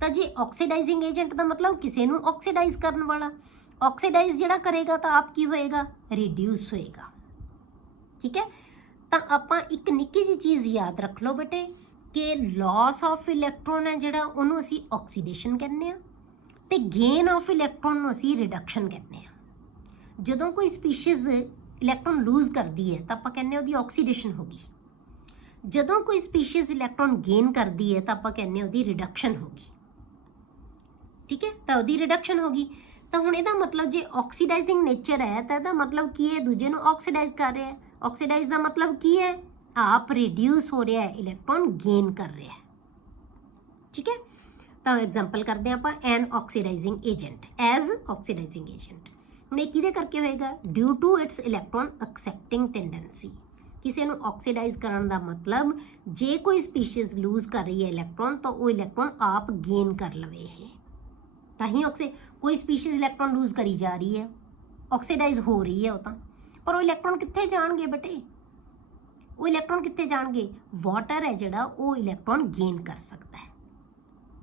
ਤਾਂ ਜੇ ਆਕਸੀਡਾਈਜ਼ਿੰਗ ਏਜੰਟ ਦਾ ਮਤਲਬ ਕਿਸੇ ਨੂੰ ਆਕਸੀਡਾਈਜ਼ ਕਰਨ ਵਾਲਾ। ਆਕਸੀਡਾਈਜ਼ ਜਿਹੜਾ ਕਰੇਗਾ ਤਾਂ ਆਪ ਕੀ ਹੋਏਗਾ? ਰਿਡਿਊਸ ਹੋਏਗਾ। ਠੀਕ ਹੈ, ਤਾਂ ਆਪਾਂ ਇੱਕ ਨਿੱਕੀ ਜਿਹੀ ਚੀਜ਼ ਯਾਦ ਰੱਖ ਲਓ ਬੇਟੇ ਕਿ ਲਾਸ ਆਫ ਇਲੈਕਟ੍ਰੋਨ ਹੈ ਜਿਹੜਾ ਉਹਨੂੰ ਅਸੀਂ ਆਕਸੀਡੇਸ਼ਨ ਕਹਿੰਦੇ ਆ ਤੇ ਗੇਨ ਆਫ ਇਲੈਕਟ੍ਰੋਨ ਨੂੰ ਅਸੀਂ ਰਿਡਕਸ਼ਨ ਕਹਿੰਦੇ ਆ। ਜਦੋਂ ਕੋਈ ਸਪੀਸ਼ੀਜ਼ ਇਲੈਕਟ੍ਰੋਨ ਲੂਜ਼ ਕਰਦੀ ਹੈ ਤਾਂ ਆਪਾਂ ਕਹਿੰਦੇ ਉਹਦੀ ਆਕਸੀਡੇਸ਼ਨ ਹੋ ਗਈ। ਜਦੋਂ ਕੋਈ ਸਪੀਸ਼ੀਜ਼ ਇਲੈਕਟ੍ਰੋਨ ਗੇਨ ਕਰਦੀ ਹੈ ਤਾਂ ਆਪਾਂ ਕਹਿੰਦੇ ਉਹਦੀ ਰਿਡਕਸ਼ਨ ਹੋ ਗਈ। ਠੀਕ ਹੈ, ਤਾਂ ਉਹਦੀ ਰਿਡਕਸ਼ਨ ਹੋ ਗਈ। ਤਾਂ ਹੁਣ ਇਹਦਾ ਮਤਲਬ ਜੇ ਆਕਸੀਡਾਈਜ਼ਿੰਗ ਨੇਚਰ ਹੈ ਤਾਂ ਇਹਦਾ ਮਤਲਬ ਕੀ ਹੈ? ਦੂਜੇ ਨੂੰ ਆਕਸੀਡਾਈਜ਼ ਕਰ ਰਿਹਾ ਹੈ। ਆਕਸੀਡਾਈਜ਼ ਦਾ ਮਤਲਬ ਕੀ ਹੈ? ਆਪ ਰਿਡਿਊਸ ਹੋ ਰਿਹਾ ਹੈ, ਇਲੈਕਟ੍ਰੋਨ ਗੇਨ ਕਰ ਰਿਹਾ ਹੈ। ਠੀਕ ਹੈ, ਤਾਂ ਐਗਜ਼ਾਮਪਲ ਕਰਦੇ ਆਪਾਂ an oxidising agent as oxidising agent. ਹੁਣ ਇਹ ਕਿਹਦੇ ਕਰਕੇ ਹੋਏਗਾ? Due to its electron accepting tendency. ਕਿਸੇ ਨੂੰ ਆਕਸੀਡਾਈਜ਼ ਕਰਨ ਦਾ ਮਤਲਬ ਜੇ ਕੋਈ ਸਪੀਸ਼ੀਜ਼ ਲੂਜ਼ ਕਰ ਰਹੀ ਹੈ ਇਲੈਕਟ੍ਰੋਨ ਤਾਂ ਉਹ ਇਲੈਕਟ੍ਰੋਨ ਆਪ ਗੇਨ ਕਰ ਲਵੇ। ਇਹ ਤਾਂ ਹੀ ਕੋਈ ਸਪੀਸ਼ੀਜ਼ ਇਲੈਕਟ੍ਰੋਨ ਲੂਜ਼ ਕਰੀ ਜਾ ਰਹੀ ਹੈ, ਆਕਸੀਡਾਈਜ਼ ਹੋ ਰਹੀ ਹੈ ਉਹ ਤਾਂ, ਪਰ ਉਹ ਇਲੈਕਟ੍ਰੋਨ ਕਿੱਥੇ ਜਾਣਗੇ ਬੇਟੇ? ਉਹ ਇਲੈਕਟ੍ਰੋਨ ਕਿੱਥੇ ਜਾਣਗੇ? ਵਾਟਰ ਹੈ ਜਿਹੜਾ ਉਹ ਇਲੈਕਟ੍ਰੋਨ ਗੇਨ ਕਰ ਸਕਦਾ ਹੈ।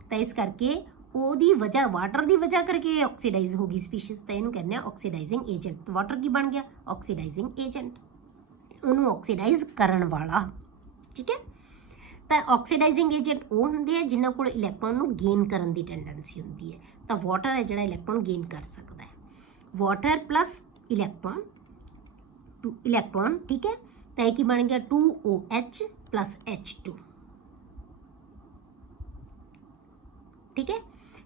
ਤਾਂ ਇਸ ਕਰਕੇ ਉਹਦੀ ਵਜ੍ਹਾ, ਵਾਟਰ ਦੀ ਵਜ੍ਹਾ ਕਰਕੇ ਆਕਸੀਡਾਈਜ਼ ਹੋ ਗਈ ਸਪੀਸ਼ੀਜ਼। ਤਾਂ ਇਹਨੂੰ ਕਹਿੰਦੇ ਆ ਆਕਸੀਡਾਈਜ਼ਿੰਗ ਏਜੰਟ। ਵਾਟਰ ਕੀ ਬਣ ਗਿਆ? ਆਕਸੀਡਾਈਜ਼ਿੰਗ ਏਜੰਟ, ਉਹਨੂੰ ਆਕਸੀਡਾਈਜ਼ ਕਰਨ ਵਾਲਾ। ਠੀਕ ਹੈ, ਤਾਂ ਆਕਸੀਡਾਈਜ਼ਿੰਗ ਏਜੰਟ ਉਹ ਹੁੰਦੇ ਆ ਜਿਨ੍ਹਾਂ ਕੋਲ ਇਲੈਕਟ੍ਰੋਨ ਨੂੰ ਗੇਨ ਕਰਨ ਦੀ ਟੈਂਡੈਂਸੀ ਹੁੰਦੀ ਹੈ। ਤਾਂ ਵਾਟਰ ਹੈ ਜਿਹੜਾ ਇਲੈਕਟ੍ਰੋਨ ਗੇਨ ਕਰ ਸਕਦਾ ਹੈ। Water plus electron, electron. ਠੀਕ ਹੈ, ਤਾਂ ਇਹ ਕੀ ਬਣ ਗਿਆ? 2OH plus H2। ਠੀਕ ਹੈ,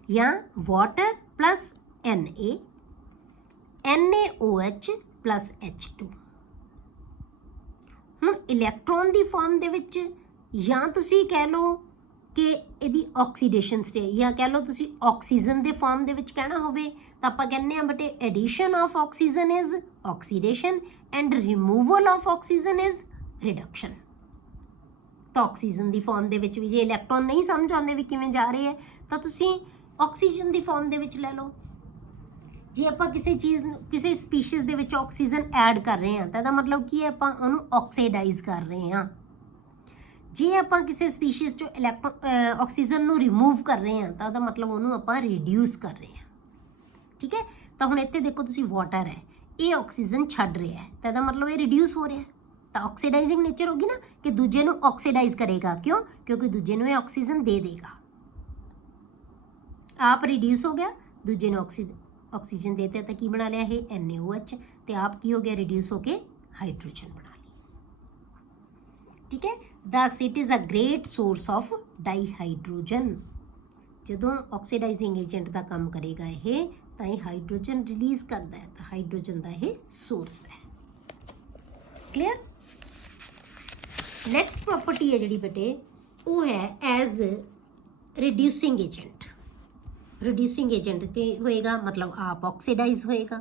या water plus Na, NaOH plus H2। ਹੁਣ ਇਲੈਕਟ੍ਰੋਨ ਦੀ ਫਾਰਮ ਦੇ ਵਿੱਚ ਜਾਂ ਤੁਸੀਂ ਕਹਿ ਲਓ ਕਿ ਇਹਦੀ ਆਕਸੀਡੇਸ਼ਨ ਸਟੇਟ, ਜਾਂ ਕਹਿ ਲਓ ਤੁਸੀਂ ਆਕਸੀਜਨ ਦੇ ਫਾਰਮ ਦੇ ਵਿੱਚ ਕਹਿਣਾ ਹੋਵੇ ਤਾਂ ਆਪਾਂ ਕਹਿੰਦੇ ਆ ਬੇਟੇ addition of oxygen is oxidation and removal of oxygen is reduction. ਤਾਂ ਆਕਸੀਜਨ ਦੀ ਫਾਰਮ ਦੇ ਵਿੱਚ ਵੀ ਜੇ ਇਲੈਕਟ੍ਰੋਨ ਨਹੀਂ ਸਮਝ ਆਉਂਦੇ ਵੀ ਕਿਵੇਂ ਜਾ ਰਹੇ ਹੈ ਤਾਂ ਤੁਸੀਂ ਆਕਸੀਜਨ ਦੀ ਫਾਰਮ ਦੇ ਵਿੱਚ ਲੈ ਲਓ। ਜੇ ਆਪਾਂ ਕਿਸੇ ਚੀਜ਼ ਨੂੰ, ਕਿਸੇ ਸਪੀਸ਼ੀਜ਼ ਦੇ ਵਿੱਚ ਆਕਸੀਜਨ ਐਡ ਕਰ ਰਹੇ ਹਾਂ ਤਾਂ ਇਹਦਾ ਮਤਲਬ ਕੀ ਹੈ, ਆਪਾਂ ਉਹਨੂੰ ਆਕਸੀਡਾਈਜ਼ ਕਰ ਰਹੇ ਹਾਂ। ਜੇ ਆਪਾਂ ਕਿਸੇ ਸਪੀਸ਼ੀਜ਼ ਚੋਂ ਆਕਸੀਜਨ ਨੂੰ ਰਿਮੂਵ ਕਰ ਰਹੇ ਹਾਂ ਤਾਂ ਉਹਦਾ ਮਤਲਬ ਉਹਨੂੰ ਆਪਾਂ ਰਿਡਿਊਸ ਕਰ ਰਹੇ ਹਾਂ। ਠੀਕ ਹੈ, ਤਾਂ ਹੁਣ ਇੱਥੇ ਦੇਖੋ ਤੁਸੀਂ ਵਾਟਰ ਹੈ, ਇਹ ਆਕਸੀਜਨ ਛੱਡ ਰਿਹਾ ਹੈ ਤਾਂ ਇਹਦਾ ਮਤਲਬ ਇਹ ਰਿਡਿਊਸ ਹੋ ਰਿਹਾ ਹੈ। ਤਾਂ ਆਕਸੀਡਾਈਜ਼ਿੰਗ ਨੇਚਰ ਹੋਗੀ ਨਾ ਕਿ ਦੂਜੇ ਨੂੰ ਆਕਸੀਡਾਈਜ਼ ਕਰੇਗਾ। ਕਿਉਂ? ਕਿਉਂਕਿ ਦੂਜੇ ਨੂੰ ਇਹ ਆਕਸੀਜਨ ਦੇ ਦੇਗਾ। ਆਪ ਰਿਡਿਊਸ ਹੋ ਗਿਆ, ਦੂਜੇ ਨੂੰ ਆਕਸੀਜਨ ਦੇਤੇ ਤਾਂ ਕੀ ਬਣਾ ਲਿਆ ਇਹ NaOH, ਤੇ ਆਪ ਕੀ ਹੋ ਗਿਆ ਰਿਡਿਊਸ ਹੋ ਕੇ ਹਾਈਡਰੋਜਨ ਬਣਾ ਲਈ। ਠੀਕ ਹੈ, thus it is a great source of dihydrogen. ਜਦੋਂ ਆਕਸੀਡਾਈਜ਼ਿੰਗ ਏਜੰਟ ਦਾ ਕੰਮ ਕਰੇਗਾ ਇਹ ਤਾਂ ਇਹ ਹਾਈਡਰੋਜਨ ਰਿਲੀਜ਼ ਕਰਦਾ ਹੈ, ਤਾਂ ਹਾਈਡਰੋਜਨ ਦਾ ਇਹ ਸੋਰਸ ਹੈ। ਕਲੀਅਰ? ਨੈਕਸਟ ਪ੍ਰੋਪਰਟੀ ਹੈ ਜਿਹੜੀ ਬੇਟੇ ਉਹ ਹੈ as reducing agent. Reducing agent ਤੇ ਹੋਏਗਾ ਮਤਲਬ ਆਪ ਆਕਸੀਡਾਈਜ਼ ਹੋਏਗਾ,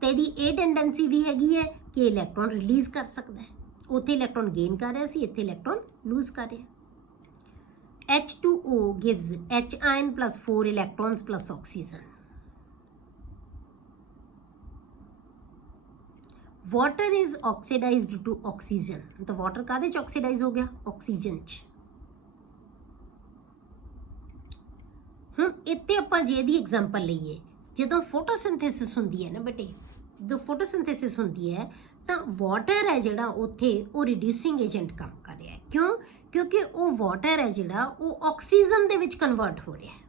ਤੇ ਇਹਦੀ ਇਹ ਟੈਂਡੈਂਸੀ ਵੀ ਹੈਗੀ ਹੈ ਕਿ ਇਲੈਕਟ੍ਰੋਨ ਰਿਲੀਜ਼ ਕਰ ਸਕਦਾ ਹੈ। ਉੱਥੇ ਇਲੈਕਟ੍ਰੋਨ ਗੇਨ ਕਰ ਰਿਹਾ ਸੀ, ਇੱਥੇ ਇਲੈਕਟ੍ਰੋਨ ਲੂਜ਼ ਕਰ ਰਿਹਾ। H2O gives H ion plus 4 electrons plus oxygen. Water is oxidized to oxygen. ਤਾਂ ਵਾਟਰ ਕਾਹਦੇ ਚ ਆਕਸੀਡਾਈਜ਼ ਹੋ ਗਿਆ? ਆਕਸੀਜਨ ਚ। ਹੁਣ ਇੱਥੇ ਆਪਾਂ ਜੇ ਦੀ ਐਗਜ਼ਾਮਪਲ ਲਈਏ, ਜਦੋਂ ਫੋਟੋਸਿੰਥੇਸਿਸ ਹੁੰਦੀ ਹੈ ਨਾ ਬੇਟੇ, ਜਦੋਂ ਫੋਟੋਸਿੰਥੇਸਿਸ ਹੁੰਦੀ ਹੈ ਤਾਂ ਵਾਟਰ ਹੈ ਜਿਹੜਾ ਉੱਥੇ ਉਹ ਰਿਡਿਊਸਿੰਗ ਏਜੰਟ ਕੰਮ ਕਰ ਰਿਹਾ ਹੈ। ਕਿਉਂ? ਕਿਉਂਕਿ ਉਹ ਵਾਟਰ ਹੈ ਜਿਹੜਾ ਉਹ ਆਕਸੀਜਨ ਦੇ ਵਿੱਚ ਕਨਵਰਟ ਹੋ ਰਿਹਾ ਹੈ,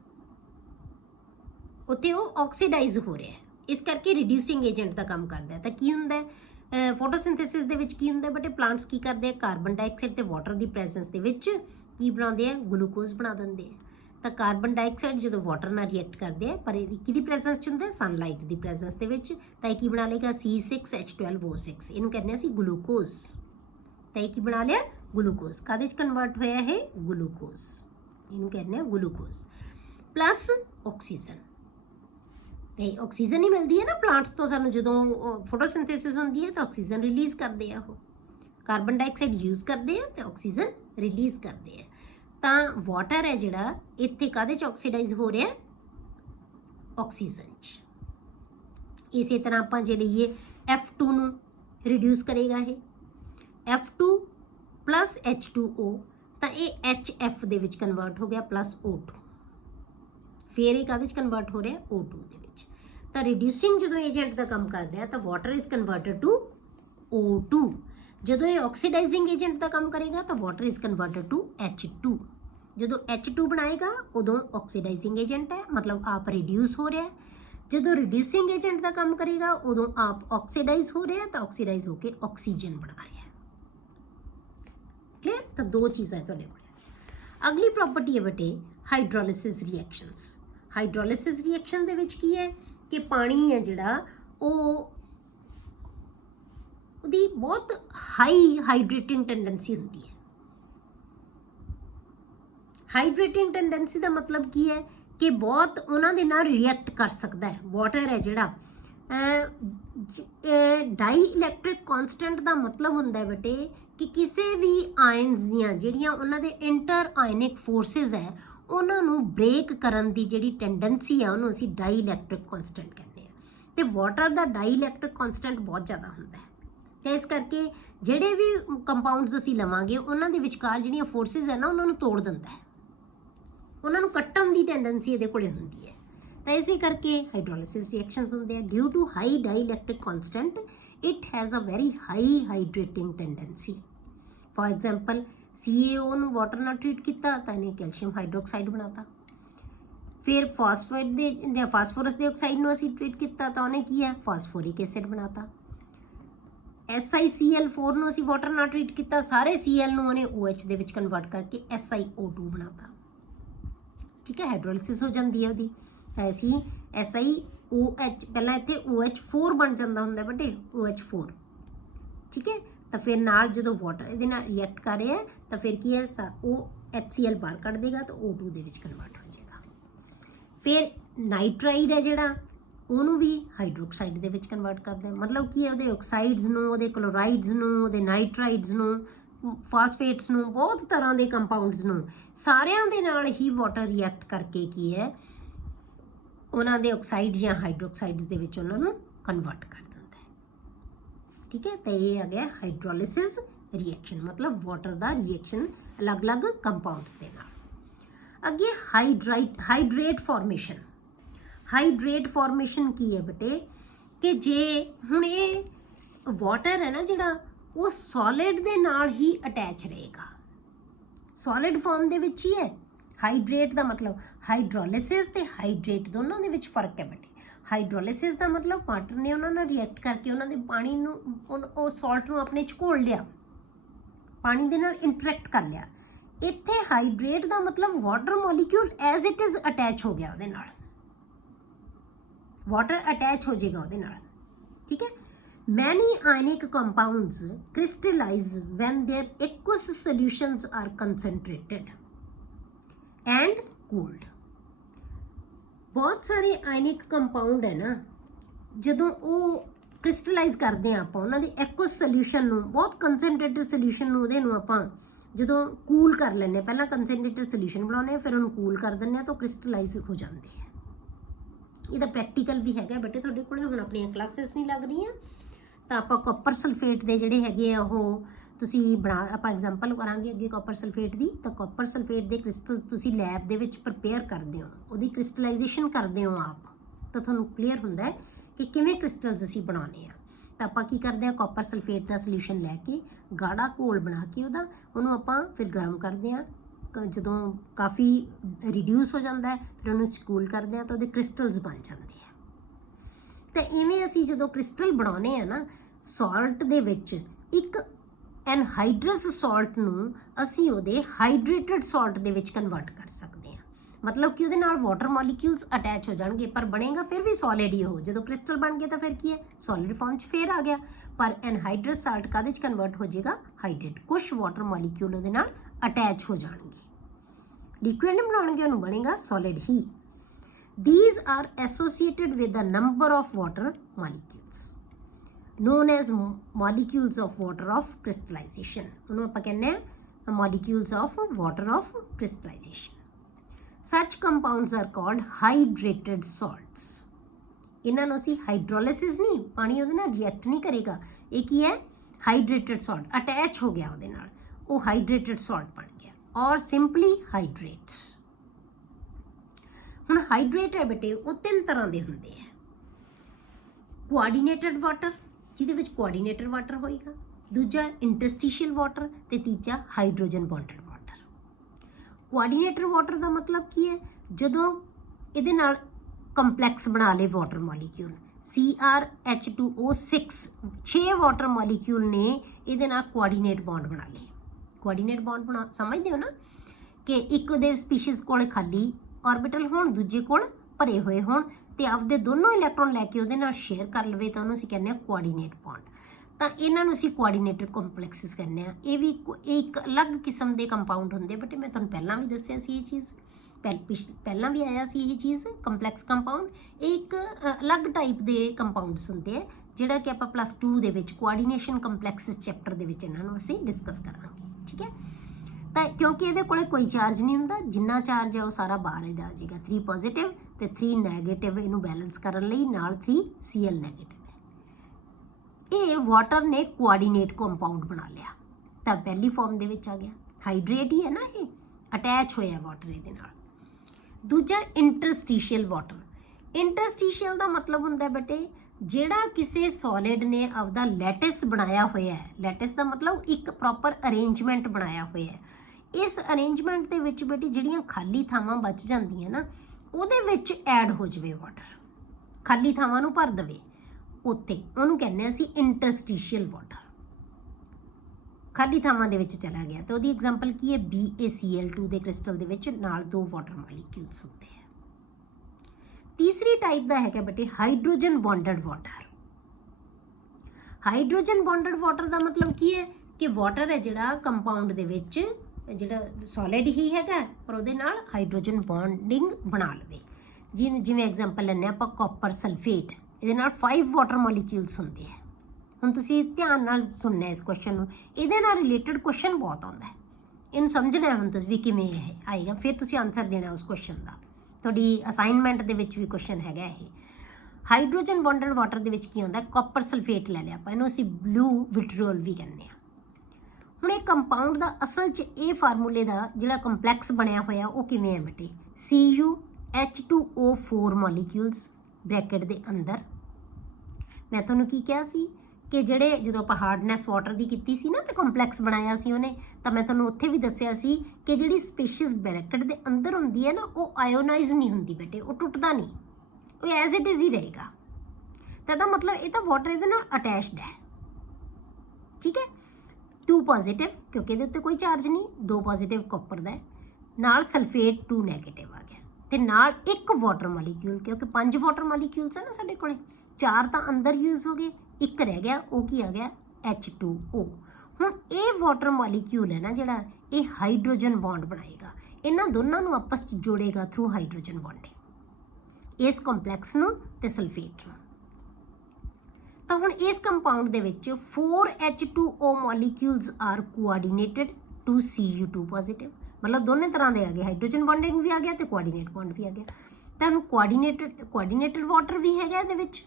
ਉੱਥੇ ਉਹ ਆਕਸੀਡਾਈਜ਼ ਹੋ ਰਿਹਾ ਹੈ, ਇਸ ਕਰਕੇ ਰਿਡਿਊਸਿੰਗ ਏਜੰਟ ਦਾ ਕੰਮ ਕਰਦਾ ਹੈ। ਤਾਂ ਕੀ ਹੁੰਦਾ ਹੈ ਫੋਟੋਸਿੰਥੇਸਿਸ ਦੇ ਵਿੱਚ? ਕੀ ਹੁੰਦਾ ਬੇਟੇ, ਪਲਾਂਟਸ ਕੀ ਕਰਦੇ ਆ, ਕਾਰਬਨ ਡਾਈਆਕਸਾਈਡ ਤੇ ਵਾਟਰ ਦੀ ਪ੍ਰੈਜ਼ੈਂਸ ਦੇ ਵਿੱਚ ਕੀ ਬਣਾਉਂਦੇ ਆ, ਗਲੂਕੋਜ਼ ਬਣਾ ਦਿੰਦੇ ਆ। ਤਾਂ ਕਾਰਬਨ ਡਾਈਆਕਸਾਈਡ ਜਦੋਂ ਵਾਟਰ ਨਾਲ ਰਿਐਕਟ ਕਰਦੇ ਆ, ਪਰ ਇਹਦੀ ਕਿਹਦੀ ਪ੍ਰੈਜ਼ੈਂਸ 'ਚ ਹੁੰਦਾ, ਸਨਲਾਈਟ ਦੀ ਪ੍ਰੈਜ਼ੈਂਸ ਦੇ ਵਿੱਚ, ਤਾਂ ਇਹ ਕੀ ਬਣਾ ਲੇਗਾ C6H12O6, ਇਹਨੂੰ ਕਹਿੰਦੇ ਆ ਅਸੀਂ ਗਲੂਕੋਜ਼। ਤਾਂ ਇਹ ਕੀ ਬਣਾ ਲਿਆ, ਗਲੂਕੋਜ਼। ਕਾਹਦੇ 'ਚ ਕਨਵਰਟ ਹੋਇਆ ਇਹ, ਗਲੂਕੋਜ਼, ਇਹਨੂੰ ਕਹਿੰਦੇ ਆ ਗਲੂਕੋਜ਼ ਪਲੱਸ ਆਕਸੀਜਨ। ਤੇ ਆਕਸੀਜਨ ਹੀ ਮਿਲਦੀ ਹੈ ਨਾ ਪਲਾਂਟਸ ਤੋਂ ਸਾਨੂੰ, ਜਦੋਂ ਫੋਟੋਸਿੰਥੇਸਿਸ ਹੁੰਦੀ ਹੈ ਤਾਂ ਆਕਸੀਜਨ ਰਿਲੀਜ਼ ਕਰਦੇ ਆ, ਉਹ ਕਾਰਬਨ ਡਾਈਆਕਸਾਈਡ ਯੂਜ਼ ਕਰਦੇ ਆ ਤੇ ਆਕਸੀਜਨ ਰਿਲੀਜ਼ ਕਰਦੇ ਆ। ਤਾਂ ਵਾਟਰ ਹੈ ਜਿਹੜਾ ਇੱਥੇ ਕਾਹਦੇ 'ਚ ਆਕਸੀਡਾਈਜ਼ ਹੋ ਰਿਹਾ, ਆਕਸੀਜਨ 'ਚ। ਇਸੇ ਤਰ੍ਹਾਂ ਆਪਾਂ ਜੇ ਲਈਏ F2 ਨੂੰ ਰਿਡਿਊਸ ਕਰੇਗਾ ਇਹ F2 ਪਲੱਸ H2O, ਤਾਂ ਇਹ HF ਦੇ ਵਿੱਚ ਕਨਵਰਟ ਹੋ ਗਿਆ ਪਲੱਸ O2, ਫਿਰ ਇਹ ਕਾਹਦੇ 'ਚ ਕਨਵਰਟ ਹੋ ਰਿਹਾ, O2 ਦੇ ਵਿੱਚ। ਤਾਂ ਰਿਡਿਊਸਿੰਗ ਜਦੋਂ ਏਜੰਟ ਦਾ ਕੰਮ ਕਰਦਾ ਹੈ ਤਾਂ water is converted to O2। ਜਦੋਂ ਇਹ ਆਕਸੀਡਾਈਜ਼ਿੰਗ ਏਜੰਟ ਦਾ ਕੰਮ ਕਰੇਗਾ ਤਾਂ water is converted to H2। ਜਦੋਂ H2 ਬਣਾਏਗਾ ਉਦੋਂ ਆਕਸੀਡਾਈਜ਼ਿੰਗ ਏਜੰਟ ਹੈ, ਮਤਲਬ ਆਪ ਰਿਡਿਊਸ ਹੋ ਰਿਹਾ। ਜਦੋਂ ਰਿਡਿਊਸਿੰਗ ਏਜੰਟ ਦਾ ਕੰਮ ਕਰੇਗਾ ਉਦੋਂ ਆਪ ਆਕਸੀਡਾਈਜ਼ ਹੋ ਰਿਹਾ, ਤਾਂ ਆਕਸੀਡਾਈਜ਼ ਹੋ ਕੇ ਆਕਸੀਜਨ ਬਣਾ ਰਿਹਾ। ਕਲੀਅਰ? ਤਾਂ ਦੋ ਚੀਜ਼ਾਂ ਤੁਹਾਡੇ ਕੋਲ। ਅਗਲੀ ਪ੍ਰੋਪਰਟੀ ਹੈ ਬੇਟੇ ਹਾਈਡਰੋਲਿਸਿਸ ਰਿਐਕਸ਼ਨਸ। ਹਾਈਡਰੋਲਿਸਿਸ ਰਿਐਕਸ਼ਨ ਦੇ ਵਿੱਚ ਕੀ ਹੈ ਕਿ ਪਾਣੀ ਹੈ ਜਿਹੜਾ ਉਹ ਉਹਦੀ ਬਹੁਤ ਹਾਈ ਹਾਈਡਰੇਟਿੰਗ ਟੈਂਡੈਂਸੀ ਹੁੰਦੀ ਹੈ। ਹਾਈਡਰੇਟਿੰਗ ਟੈਂਡੈਂਸੀ ਦਾ ਮਤਲਬ ਕੀ ਹੈ ਕਿ ਬਹੁਤ ਉਹਨਾਂ ਦੇ ਨਾਲ ਰਿਐਕਟ ਕਰ ਸਕਦਾ ਹੈ। ਵਾਟਰ ਹੈ ਜਿਹੜਾ ਡਾਈ ਇਲੈਕਟ੍ਰਿਕ ਕਾਂਸਟੈਂਟ ਦਾ ਮਤਲਬ ਹੁੰਦਾ ਹੈ ਬੇਟੇ ਕਿ ਕਿਸੇ ਵੀ ਆਇਨਸ ਦੀਆਂ ਜਿਹੜੀਆਂ ਉਹਨਾਂ ਦੇ ਇੰਟਰ ਆਇਨਿਕ ਫੋਰਸਿਸ ਹੈ ਉਹਨਾਂ ਨੂੰ ਬ੍ਰੇਕ ਕਰਨ ਦੀ ਜਿਹੜੀ ਟੈਂਡੈਂਸੀ ਆ ਉਹਨੂੰ ਅਸੀਂ ਡਾਈ ਇਲੈਕਟ੍ਰਿਕ ਕਾਂਸਟੈਂਟ ਕਹਿੰਦੇ ਆ। ਤੇ ਵਾਟਰ ਦਾ ਡਾਈ ਇਲੈਕਟ੍ਰਿਕ ਕਾਂਸਟੈਂਟ ਬਹੁਤ ਜ਼ਿਆਦਾ ਹੁੰਦਾ ਹੈ, ਤੇ ਇਸ ਕਰਕੇ ਜਿਹੜੇ ਵੀ ਕੰਪਾਊਂਡਸ ਅਸੀਂ ਲਵਾਂਗੇ ਉਹਨਾਂ ਦੇ ਵਿਚਕਾਰ ਜਿਹੜੀਆਂ ਫੋਰਸਿਸ ਹੈ ਨਾ ਉਹਨਾਂ ਨੂੰ ਤੋੜ ਦਿੰਦਾ ਹੈ, ਉਹਨਾਂ ਨੂੰ ਕੱਟਣ ਦੀ ਟੈਂਡੈਂਸੀ ਇਹਦੇ ਕੋਲੇ ਹੁੰਦੀ ਹੈ। ਤਾਂ ਇਸੇ ਕਰਕੇ ਹਾਈਡਰੋਲਿਸਿਸ ਰਿਐਕਸ਼ਨਸ ਹੁੰਦੇ ਆ। Due to high dielectric constant it has a very high hydrating tendency. For example CaO ਨੂੰ ਵਾਟਰ ਨਾਲ ਟ੍ਰੀਟ ਕੀਤਾ ਤਾਂ ਇਹਨੇ ਕੈਲਸ਼ੀਅਮ ਹਾਈਡਰੋਕਸਾਈਡ ਬਣਾਤਾ। ਫਿਰ ਫਾਸਫੋਰਸ ਦੇ ਆਕਸਾਈਡ ਨੂੰ ਅਸੀਂ ਟ੍ਰੀਟ ਕੀਤਾ ਤਾਂ ਉਹਨੇ ਕੀ ਹੈ, ਫਾਸਫੋਰਿਕ ਐਸਿਡ ਬਣਾਤਾ। SiCl4 ਨੂੰ ਅਸੀਂ ਵਾਟਰ ਨਾਲ ਟ੍ਰੀਟ ਕੀਤਾ, ਸਾਰੇ Cl ਨੂੰ ਉਹਨੇ OH ਦੇ ਵਿੱਚ ਕਨਵਰਟ ਕਰਕੇ SiO2 ਬਣਾਤਾ। ਠੀਕ ਹੈ, ਹਾਈਡਰੋਲਿਸਿਸ ਹੋ ਜਾਂਦੀ ਹੈ ਉਹਦੀ। ਹੈ ਸੀ SiOH, ਪਹਿਲਾਂ ਇੱਥੇ OH4 ਬਣ ਜਾਂਦਾ ਹੁੰਦਾ ਬੇਟੇ, OH4, ਠੀਕ ਹੈ। ਤਾਂ ਫਿਰ ਨਾਲ ਜਦੋਂ ਵਾਟਰ ਇਹਦੇ ਨਾਲ ਰਿਐਕਟ ਕਰ ਰਿਹਾ ਤਾਂ ਫਿਰ ਕੀ ਹੈ, ਉਹ HCl ਬਾਹਰ ਕੱਢ ਦੇਗਾ ਤਾਂ O2 ਦੇ ਵਿੱਚ ਕਨਵਰਟ ਹੋ ਜਾਏਗਾ। ਫਿਰ ਨਾਈਟਰਾਈਡ ਹੈ ਜਿਹੜਾ, ਉਹਨੂੰ ਵੀ ਹਾਈਡਰੋਕਸਾਈਡ ਦੇ ਵਿੱਚ ਕਨਵਰਟ ਕਰਦੇ, ਮਤਲਬ ਕੀ ਹੈ, ਉਹਦੇ ਆਕਸਾਈਡਸ ਨੂੰ, ਉਹਦੇ ਕਲੋਰਾਈਡਸ ਨੂੰ, ਉਹਦੇ ਨਾਈਟਰਾਈਡਸ ਨੂੰ, ਫਾਸਫੇਟਸ ਨੂੰ, ਬਹੁਤ ਤਰ੍ਹਾਂ ਦੇ ਕੰਪਾਊਂਡਸ ਨੂੰ, ਸਾਰਿਆਂ ਦੇ ਨਾਲ ਹੀ ਵਾਟਰ ਰਿਐਕਟ ਕਰਕੇ ਕੀ ਹੈ, ਉਹਨਾਂ ਦੇ ਆਕਸਾਈਡ ਜਾਂ ਹਾਈਡਰੋਕਸਾਈਡਸ ਦੇ ਵਿੱਚ ਉਹਨਾਂ ਨੂੰ ਕਨਵਰਟ ਕਰ ਦਿੰਦਾ ਹੈ, ਠੀਕ ਹੈ। ਤਾਂ ਇਹ ਆ ਗਿਆ ਹਾਈਡਰੋਲਿਸਿਸ ਰਿਐਕਸ਼ਨ, ਮਤਲਬ ਵਾਟਰ ਦਾ ਰਿਐਕਸ਼ਨ ਅਲੱਗ-ਅਲੱਗ ਕੰਪਾਊਂਡਸ ਦੇ ਨਾਲ। ਅੱਗੇ ਹਾਈਡਰੇਟ ਫਾਰਮੇਸ਼ਨ। ਹਾਈਡਰੇਟ ਫਾਰਮੇਸ਼ਨ ਕੀ ਹੈ ਬੇਟੇ, ਕਿ ਜੇ ਹੁਣ ਇਹ ਵਾਟਰ ਹੈ ਨਾ ਜਿਹੜਾ, ਉਹ ਸੋਲਿਡ ਦੇ ਨਾਲ ਹੀ ਅਟੈਚ ਰਹੇਗਾ, ਸੋਲਿਡ ਫਾਰਮ ਦੇ ਵਿੱਚ ਹੀ ਹੈ। ਹਾਈਡਰੇਟ ਦਾ ਮਤਲਬ, ਹਾਈਡਰੋਲਿਸਿਸ ਤੇ ਹਾਈਡਰੇਟ ਦੋਨਾਂ ਦੇ ਵਿੱਚ ਫਰਕ ਹੈ ਬੇਟੇ। ਹਾਈਡਰੋਲਿਸਿਸ ਦਾ ਮਤਲਬ ਵਾਟਰ ਨੇ ਉਹਨਾਂ ਨਾਲ ਰਿਐਕਟ ਕਰਕੇ ਉਹਨਾਂ ਦੇ ਪਾਣੀ ਨੂੰ, ਉਹ ਸਾਲਟ ਨੂੰ ਆਪਣੇ 'ਚ ਘੋਲ ਲਿਆ, ਪਾਣੀ ਦੇ ਨਾਲ ਇੰਟਰੈਕਟ ਕਰ ਲਿਆ। ਇੱਥੇ ਹਾਈਡਰੇਟ ਦਾ ਮਤਲਬ water molecule as it is attach ਹੋ ਗਿਆ ਉਹਦੇ ਨਾਲ, ਵਾਟਰ ਅਟੈਚ ਹੋ ਜਾਏਗਾ ਉਹਦੇ ਨਾਲ, ਠੀਕ ਹੈ। Many ionic compounds crystallize when their aqueous solutions are concentrated and cooled. ਬਹੁਤ ਸਾਰੇ ਆਇਨਿਕ ਕੰਪਾਊਂਡ ਹੈ ਨਾ, ਜਦੋਂ ਉਹ ਕ੍ਰਿਸਟਲਾਈਜ਼ ਕਰਦੇ ਆ ਆਪਾਂ ਉਹਨਾਂ ਦੀ ਐਕੁਅਸ ਸੋਲਿਊਸ਼ਨ ਨੂੰ, ਬਹੁਤ ਕੰਸਨਟ੍ਰੇਟਡ ਸੋਲਿਊਸ਼ਨ ਨੂੰ, ਉਹਦੇ ਨੂੰ ਆਪਾਂ ਜਦੋਂ ਕੂਲ ਕਰ ਲੈਂਦੇ, ਪਹਿਲਾਂ ਕੰਸਨਟ੍ਰੇਟਡ ਸੋਲਿਊਸ਼ਨ ਬਣਾਉਂਦੇ, ਫਿਰ ਉਹਨੂੰ ਕੂਲ ਕਰ ਦਿੰਦੇ ਆ ਤਾਂ ਕ੍ਰਿਸਟਲਾਈਜ਼ ਹੋ ਜਾਂਦੇ ਆ। ਇਹਦਾ ਪ੍ਰੈਕਟੀਕਲ ਵੀ ਹੈਗਾ ਬੇਟੇ ਤੁਹਾਡੇ ਕੋਲੇ, ਹੁਣ ਆਪਣੀਆਂ ਕਲਾਸਿਸ ਨਹੀਂ ਲੱਗ ਰਹੀਆਂ ਤਾਂ ਆਪਾਂ ਕਾਪਰ ਸਲਫੇਟ ਦੇ ਜਿਹੜੇ ਹੈਗੇ ਆ ਉਹ ਤੁਸੀਂ ਆਪਾਂ ਐਗਜ਼ਾਮਪਲ ਕਰਾਂਗੇ ਅੱਗੇ ਕਾਪਰ ਸਲਫੇਟ ਦੀ। ਤਾਂ ਕਾਪਰ ਸਲਫੇਟ ਦੇ ਕ੍ਰਿਸਟਲ ਤੁਸੀਂ ਲੈਬ ਦੇ ਵਿੱਚ ਪ੍ਰਪੇਅਰ ਕਰਦੇ ਹੋ, ਉਹਦੀ ਕ੍ਰਿਸਟਲਾਈਜੇਸ਼ਨ ਕਰਦੇ ਹੋ ਆਪ, ਤਾਂ ਤੁਹਾਨੂੰ ਕਲੀਅਰ ਹੁੰਦਾ ਹੈ ਕਿ ਕਿਵੇਂ ਕ੍ਰਿਸਟਲਸ ਅਸੀਂ ਬਣਾਉਣੇ ਆ। ਤਾਂ ਆਪਾਂ ਕੀ ਕਰਦੇ ਹਾਂ, ਕਾਪਰ ਸਲਫੇਟ ਦਾ ਸੋਲਿਊਸ਼ਨ ਲੈ ਕੇ ਗਾੜਾ ਘੋਲ ਬਣਾ ਕੇ ਉਹਨੂੰ ਆਪਾਂ ਫਿਰ ਗਰਮ ਕਰਦੇ ਹਾਂ, ਜਦੋਂ ਕਾਫੀ ਰਿਡਿਊਸ ਹੋ ਜਾਂਦਾ ਹੈ ਫਿਰ ਉਹਨੂੰ ਕੂਲ ਕਰਦੇ ਹਾਂ ਤਾਂ ਉਹਦੇ ਕ੍ਰਿਸਟਲਸ ਬਣ ਜਾਂਦੇ ਆ। ਤਾਂ ਇਵੇਂ ਅਸੀਂ ਜਦੋਂ ਕ੍ਰਿਸਟਲ ਬਣਾਉਂਦੇ ਆ ਨਾ ਸਾਲਟ ਦੇ ਵਿੱਚ, ਇੱਕ ਐਨਹਾਈਡਰਸ ਸਾਲਟ ਨੂੰ ਅਸੀਂ ਉਹਦੇ ਹਾਈਡਰੇਟਡ ਸਾਲਟ ਦੇ ਵਿੱਚ ਕਨਵਰਟ ਕਰ ਸਕਦੇ ਹਾਂ, ਮਤਲਬ ਕਿ ਉਹਦੇ ਨਾਲ ਵਾਟਰ ਮੋਲੀਕਿਊਲਸ ਅਟੈਚ ਹੋ ਜਾਣਗੇ ਪਰ ਬਣੇਗਾ ਫਿਰ ਵੀ ਸੋਲਿਡ ਹੀ ਉਹ। ਜਦੋਂ ਕ੍ਰਿਸਟਲ ਬਣ ਗਿਆ ਤਾਂ ਫਿਰ ਕੀ ਹੈ, ਸੋਲਿਡ ਫਾਰਮ 'ਚ ਫੇਰ ਆ ਗਿਆ, ਪਰ ਐਨਹਾਈਡਰਸ ਸਾਲਟ ਕਾਹਦੇ 'ਚ ਕਨਵਰਟ ਹੋ ਜਾਏਗਾ, ਹਾਈਡਰੇਟ। ਕੁਛ ਵਾਟਰ ਮੋਲੀਕਿਊਲ ਉਹਦੇ ਨਾਲ ਅਟੈਚ ਹੋ ਜਾਣਗੇ, ਲਿਕੁਇਡ ਨਹੀਂ ਬਣਾਉਣਗੇ, ਉਹਨੂੰ ਬਣੇਗਾ solid he. These are associated with the number of water molecules known as molecules of water of crystallization. ਉਹਨੂੰ ਆਪਾਂ ਕਹਿੰਦੇ ਹਾਂ molecules of water of crystallization. Such compounds are called hydrated salts. ਇਹਨਾਂ ਨੂੰ ਅਸੀਂ ਹਾਈਡਰੋਲਿਸਿਸ ਨਹੀਂ, ਪਾਣੀ ਉਹਦੇ ਨਾਲ ਰਿਐਕਟ ਨਹੀਂ ਕਰੇਗਾ, ਇਹ ਕੀ ਹੈ, ਹਾਈਡਰੇਟਡ ਸਾਲਟ ਅਟੈਚ ਹੋ ਗਿਆ ਉਹਦੇ ਨਾਲ, ਉਹ ਹਾਈਡਰੇਟਡ ਸਾਲਟ ਬਣ ਗਿਆ, ਔਰ ਸਿੰਪਲੀ ਹਾਈਡਰੇਟਸ। ਹੁਣ ਹਾਈਡਰੇਟ ਹੈ ਬੇਟੇ, ਉਹ ਤਿੰਨ ਤਰ੍ਹਾਂ ਦੇ ਹੁੰਦੇ ਆ। ਕੋਆਰਡੀਨੇਟਡ ਵਾਟਰ, ਜਿਹਦੇ ਵਿੱਚ ਕੋਆਰਡੀਨੇਟਡ ਵਾਟਰ ਹੋਏਗਾ, ਦੂਜਾ ਇੰਟਰਸਟੀਸ਼ੀਅਲ ਵਾਟਰ ਤੇ ਤੀਜਾ hydrogen bonded water. Coordinated water ਦਾ ਮਤਲਬ ਕੀ ਹੈ, ਜਦੋਂ ਇਹਦੇ ਨਾਲ ਕੰਪਲੈਕਸ ਬਣਾ ਲਏ water molecule, CrH2O6 6 water molecule ਨੇ ਇਹਦੇ ਨਾਲ ਕੋਆਰਡੀਨੇਟ ਬੌਂਡ ਬਣਾ ਲਏ। ਕੋਆਰਡੀਨੇਟ ਬੌਂਡ ਬਣਾ ਸਮਝਦੇ ਹੋ ਨਾ, ਕਿ ਇੱਕ ਦੇ ਸਪੀਸ਼ੀਜ਼ ਕੋਲ ਖਾਲੀ ਆਰਬਿਟਲ ਹੋਣ, ਦੂਜੇ ਕੋਲ ਭਰੇ ਹੋਏ ਹੋਣ, ਤੇ ਆਪਦੇ ਦੋਨੋਂ ਇਲੈਕਟ੍ਰੋਨ ਲੈ ਕੇ ਉਹਦੇ ਨਾਲ ਸ਼ੇਅਰ ਕਰ ਲਵੇ ਤਾਂ ਉਹਨੂੰ ਅਸੀਂ ਕਹਿੰਦੇ ਹਾਂ ਕੋਆਰਡੀਨੇਟ ਬੌਂਡ। ਤਾਂ ਇਹਨਾਂ ਨੂੰ ਅਸੀਂ ਕੋਆਰਡੀਨੇਟਡ ਕੰਪਲੈਕਸਿਸ ਕਹਿੰਦੇ ਹਾਂ। ਇਹ ਵੀ ਇੱਕ ਅਲੱਗ ਕਿਸਮ ਦੇ ਕੰਪਾਊਂਡ ਹੁੰਦੇ, ਬਟ ਮੈਂ ਤੁਹਾਨੂੰ ਪਹਿਲਾਂ ਵੀ ਦੱਸਿਆ ਸੀ ਇਹ ਚੀਜ਼, ਪਹਿਲਾਂ ਵੀ ਆਇਆ ਸੀ ਇਹ ਚੀਜ਼, ਕੰਪਲੈਕਸ ਕੰਪਾਊਂਡ। ਇਹ ਇੱਕ ਅਲੱਗ ਟਾਈਪ ਦੇ ਕੰਪਾਊਂਡਸ ਹੁੰਦੇ ਆ, ਜਿਹੜਾ ਕਿ ਆਪਾਂ +2 ਦੇ ਵਿੱਚ ਕੋਆਰਡੀਨੇਸ਼ਨ ਕੰਪਲੈਕਸਿਸ ਚੈਪਟਰ ਦੇ ਵਿੱਚ ਇਹਨਾਂ ਨੂੰ ਅਸੀਂ ਡਿਸਕਸ ਕਰਾਂਗੇ, ਠੀਕ ਹੈ। ਤਾਂ ਕਿਉਂਕਿ ਇਹਦੇ ਕੋਲੇ ਕੋਈ ਚਾਰਜ ਨਹੀਂ ਹੁੰਦਾ, ਜਿੰਨਾ ਚਾਰਜ ਹੈ ਉਹ ਸਾਰਾ ਬਾਹਰ ਇਹਦਾ ਆ ਜਾਏਗਾ, 3 ਪੋਜ਼ਿਟਿਵ ਤੇ 3 ਨੈਗੇਟਿਵ, ਇਹਨੂੰ ਬੈਲੈਂਸ ਕਰਨ ਲਈ ਨਾਲ 3 Cl ਨੈਗੇਟਿਵ ਹੈ। ਇਹ ਵਾਟਰ ਨੇ ਕੋਆਰਡੀਨੇਟ ਕੰਪਾਊਂਡ ਬਣਾ ਲਿਆ, ਤਾਂ ਪਹਿਲੀ ਫਾਰਮ ਦੇ ਵਿੱਚ ਆ ਗਿਆ, ਹਾਈਡਰੇਟ ਹੀ ਹੈ ਨਾ, ਇਹ ਅਟੈਚ ਹੋਇਆ ਵਾਟਰ ਇਹਦੇ ਨਾਲ। ਦੂਜਾ ਇੰਟਰਸਟੀਸ਼ੀਅਲ ਵਾਟਰ। ਇੰਟਰਸਟੀਸ਼ੀਅਲ ਦਾ ਮਤਲਬ ਹੁੰਦਾ ਬੇਟੇ, ਜਿਹੜਾ ਕਿਸੇ ਸੋਲਿਡ ਨੇ ਆਪਦਾ ਲੈਟਿਸ ਬਣਾਇਆ ਹੋਇਆ ਹੈ। ਲੈਟਿਸ ਦਾ ਮਤਲਬ ਇੱਕ ਪ੍ਰੋਪਰ ਅਰੇਂਜਮੈਂਟ ਬਣਾਇਆ ਹੋਇਆ ਹੈ। ਇਸ ਅਰੇਂਜਮੈਂਟ ਦੇ ਵਿੱਚ ਬੇਟੀ ਜਿਹੜੀਆਂ ਖਾਲੀ ਥਾਵਾਂ ਬਚ ਜਾਂਦੀਆਂ ਨਾ, ਉਹਦੇ ਵਿੱਚ ਐਡ ਹੋ ਜਾਵੇ ਵਾਟਰ, ਖਾਲੀ ਥਾਵਾਂ ਨੂੰ ਭਰ ਦੇਵੇ ਉੱਥੇ, ਉਹਨੂੰ ਕਹਿੰਦੇ ਅਸੀਂ ਇੰਟਰਸਟੀਸ਼ੀਅਲ ਵਾਟਰ। ਖਾਲੀ ਥਾਵਾਂ ਦੇ ਵਿੱਚ ਚਲਾ ਗਿਆ, ਤਾਂ ਉਹਦੀ ਐਗਜ਼ਾਮਪਲ ਕੀ ਹੈ, BaCl2 ਦੇ ਕ੍ਰਿਸਟਲ ਦੇ ਵਿੱਚ ਨਾਲ 2 ਵਾਟਰ ਮੋਲੀਕਿਊਲਸ ਹੁੰਦੇ ਆ। तीसरी टाइप ਦਾ ਹੈਗਾ ਬੇਟੇ hydrogen bonded water. Hydrogen bonded water ਦਾ ਮਤਲਬ ਕੀ ਹੈ ਕਿ ਵਾਟਰ ਹੈ ਜਿਹੜਾ ਕੰਪਾਊਂਡ ਦੇ ਵਿੱਚ ਜਿਹੜਾ ਸੋਲਿਡ ਹੀ ਹੈਗਾ ਪਰ ਉਹਦੇ ਨਾਲ ਹਾਈਡਰੋਜਨ ਬੌਂਡਿੰਗ ਬਣਾ ਲਵੇ। ਜਿਵੇਂ ਐਗਜ਼ਾਮਪਲ ਲੈਂਦੇ ਆਪਾਂ ਕਾਪਰ ਸਲਫੇਟ, ਇਹਦੇ ਨਾਲ 5 ਵਾਟਰ ਮੋਲੀਕਿਊਲਸ ਹੁੰਦੇ ਆ। ਹੁਣ ਤੁਸੀਂ ਧਿਆਨ ਨਾਲ ਸੁਣਨਾ ਇਸ ਕੁਐਸਚਨ ਨੂੰ, ਇਹਦੇ ਨਾਲ ਰਿਲੇਟਡ ਕੁਐਸਚਨ ਬਹੁਤ ਆਉਂਦਾ ਹੈ, ਇਹਨੂੰ ਸਮਝਣਾ ਹੁਣ ਤੁਸੀਂ ਵੀ ਕਿਵੇਂ ਇਹ ਆਏਗਾ, ਫਿਰ ਤੁਸੀਂ ਆਨਸਰ ਦੇਣਾ ਉਸ ਕੁਐਸਚਨ ਦਾ। ਤੁਹਾਡੀ ਅਸਾਈਨਮੈਂਟ ਦੇ ਵਿੱਚ ਵੀ ਕੁਐਸਚਨ ਹੈਗਾ ਇਹ। ਹਾਈਡਰੋਜਨ ਬੌਂਡਡ ਵਾਟਰ ਦੇ ਵਿੱਚ ਕੀ ਹੁੰਦਾ, ਕਾਪਰ ਸਲਫੇਟ ਲੈ ਲਿਆ ਆਪਾਂ, ਇਹਨੂੰ ਅਸੀਂ ਬਲੂ ਵਿਟਰੀਓਲ ਵੀ ਕਹਿੰਦੇ ਹਾਂ। ਹੁਣ ਇਹ ਕੰਪਾਊਂਡ ਦਾ ਅਸਲ 'ਚ ਇਹ ਫਾਰਮੂਲੇ ਦਾ ਜਿਹੜਾ ਕੰਪਲੈਕਸ ਬਣਿਆ ਹੋਇਆ ਉਹ ਕਿਵੇਂ ਹੈ ਬੇਟੇ, CuH2O4 ਮੋਲੀਕਿਊਲਸ ਬ੍ਰੈਕਟ ਦੇ ਅੰਦਰ। ਮੈਂ ਤੁਹਾਨੂੰ ਕੀ ਕਿਹਾ ਸੀ ਕਿ ਜਿਹੜੇ ਜਦੋਂ ਆਪਾਂ ਹਾਰਡਨੈਸ ਵਾਟਰ ਦੀ ਕੀਤੀ ਸੀ ਨਾ ਤੇ ਕੰਪਲੈਕਸ ਬਣਾਇਆ ਸੀ ਉਹਨੇ, ਤਾਂ ਮੈਂ ਤੁਹਾਨੂੰ ਉੱਥੇ ਵੀ ਦੱਸਿਆ ਸੀ ਕਿ ਜਿਹੜੀ ਸਪੀਸ਼ੀਜ਼ ਬ੍ਰੈਕਟ ਦੇ ਅੰਦਰ ਹੁੰਦੀ ਹੈ ਨਾ ਉਹ ਆਇਓਨਾਈਜ਼ ਨਹੀਂ ਹੁੰਦੀ ਬੇਟੇ, ਉਹ ਟੁੱਟਦਾ ਨਹੀਂ, ਉਹ ਐਜ਼ ਇਟ ਇਜ਼ ਹੀ ਰਹੇਗਾ। ਤਾਂ ਇਹਦਾ ਮਤਲਬ ਇਹ ਤਾਂ ਵਾਟਰ ਇਹਦੇ ਨਾਲ ਅਟੈਚਡ ਹੈ, ਠੀਕ ਹੈ। 2 ਪੋਜ਼ਿਟਿਵ ਕਿਉਂਕਿ ਇਹਦੇ ਉੱਤੇ ਕੋਈ ਚਾਰਜ ਨਹੀਂ, 2 ਪੋਜ਼ਿਟਿਵ ਕਾਪਰ ਦਾ ਹੈ, ਨਾਲ ਸਲਫੇਟ 2 ਨੈਗੇਟਿਵ ਆ ਗਿਆ, ਤੇ ਨਾਲ ਇੱਕ ਵਾਟਰ ਮੋਲੀਕਿਊਲ, ਕਿਉਂਕਿ 5 ਵਾਟਰ ਮੋਲੀਕਿਊਲਸ ਹੈ ਨਾ ਸਾਡੇ ਕੋਲੇ, 4 ਤਾਂ ਅੰਦਰ ਯੂਜ਼ ਹੋ ਗਏ, ਇੱਕ ਰਹਿ ਗਿਆ, ਉਹ ਕੀ ਆ ਗਿਆ H2O। ਹੁਣ ਇਹ ਵਾਟਰ ਮੋਲੀਕਿਊਲ ਹੈ ਨਾ ਜਿਹੜਾ, ਇਹ ਹਾਈਡਰੋਜਨ ਬੌਂਡ ਬਣਾਏਗਾ, ਇਹਨਾਂ ਦੋਨਾਂ ਨੂੰ ਆਪਸ 'ਚ ਜੋੜੇਗਾ ਥਰੂ ਹਾਈਡਰੋਜਨ ਬੌਂਡਿੰਗ, ਇਸ ਕੰਪਲੈਕਸ ਨੂੰ ਤੇ ਸਲਫੇਟ ਨੂੰ। ਤਾਂ ਹੁਣ ਇਸ ਕੰਪਾਊਂਡ ਦੇ ਵਿੱਚ 4 H2O molecules are coordinated to Cu2 positive, ਮਤਲਬ ਦੋਨੇ ਤਰ੍ਹਾਂ ਦੇ ਆ ਗਏ, ਹਾਈਡਰੋਜਨ ਬੌਂਡਿੰਗ ਵੀ ਆ ਗਿਆ ਤੇ ਕੋਆਰਡੀਨੇਟ ਬੌਂਡ ਵੀ ਆ ਗਿਆ। ਤਾਂ ਹੁਣ ਕੋਆਰਡੀਨੇਟਡ ਵਾਟਰ ਵੀ ਹੈਗਾ ਇਹਦੇ ਵਿੱਚ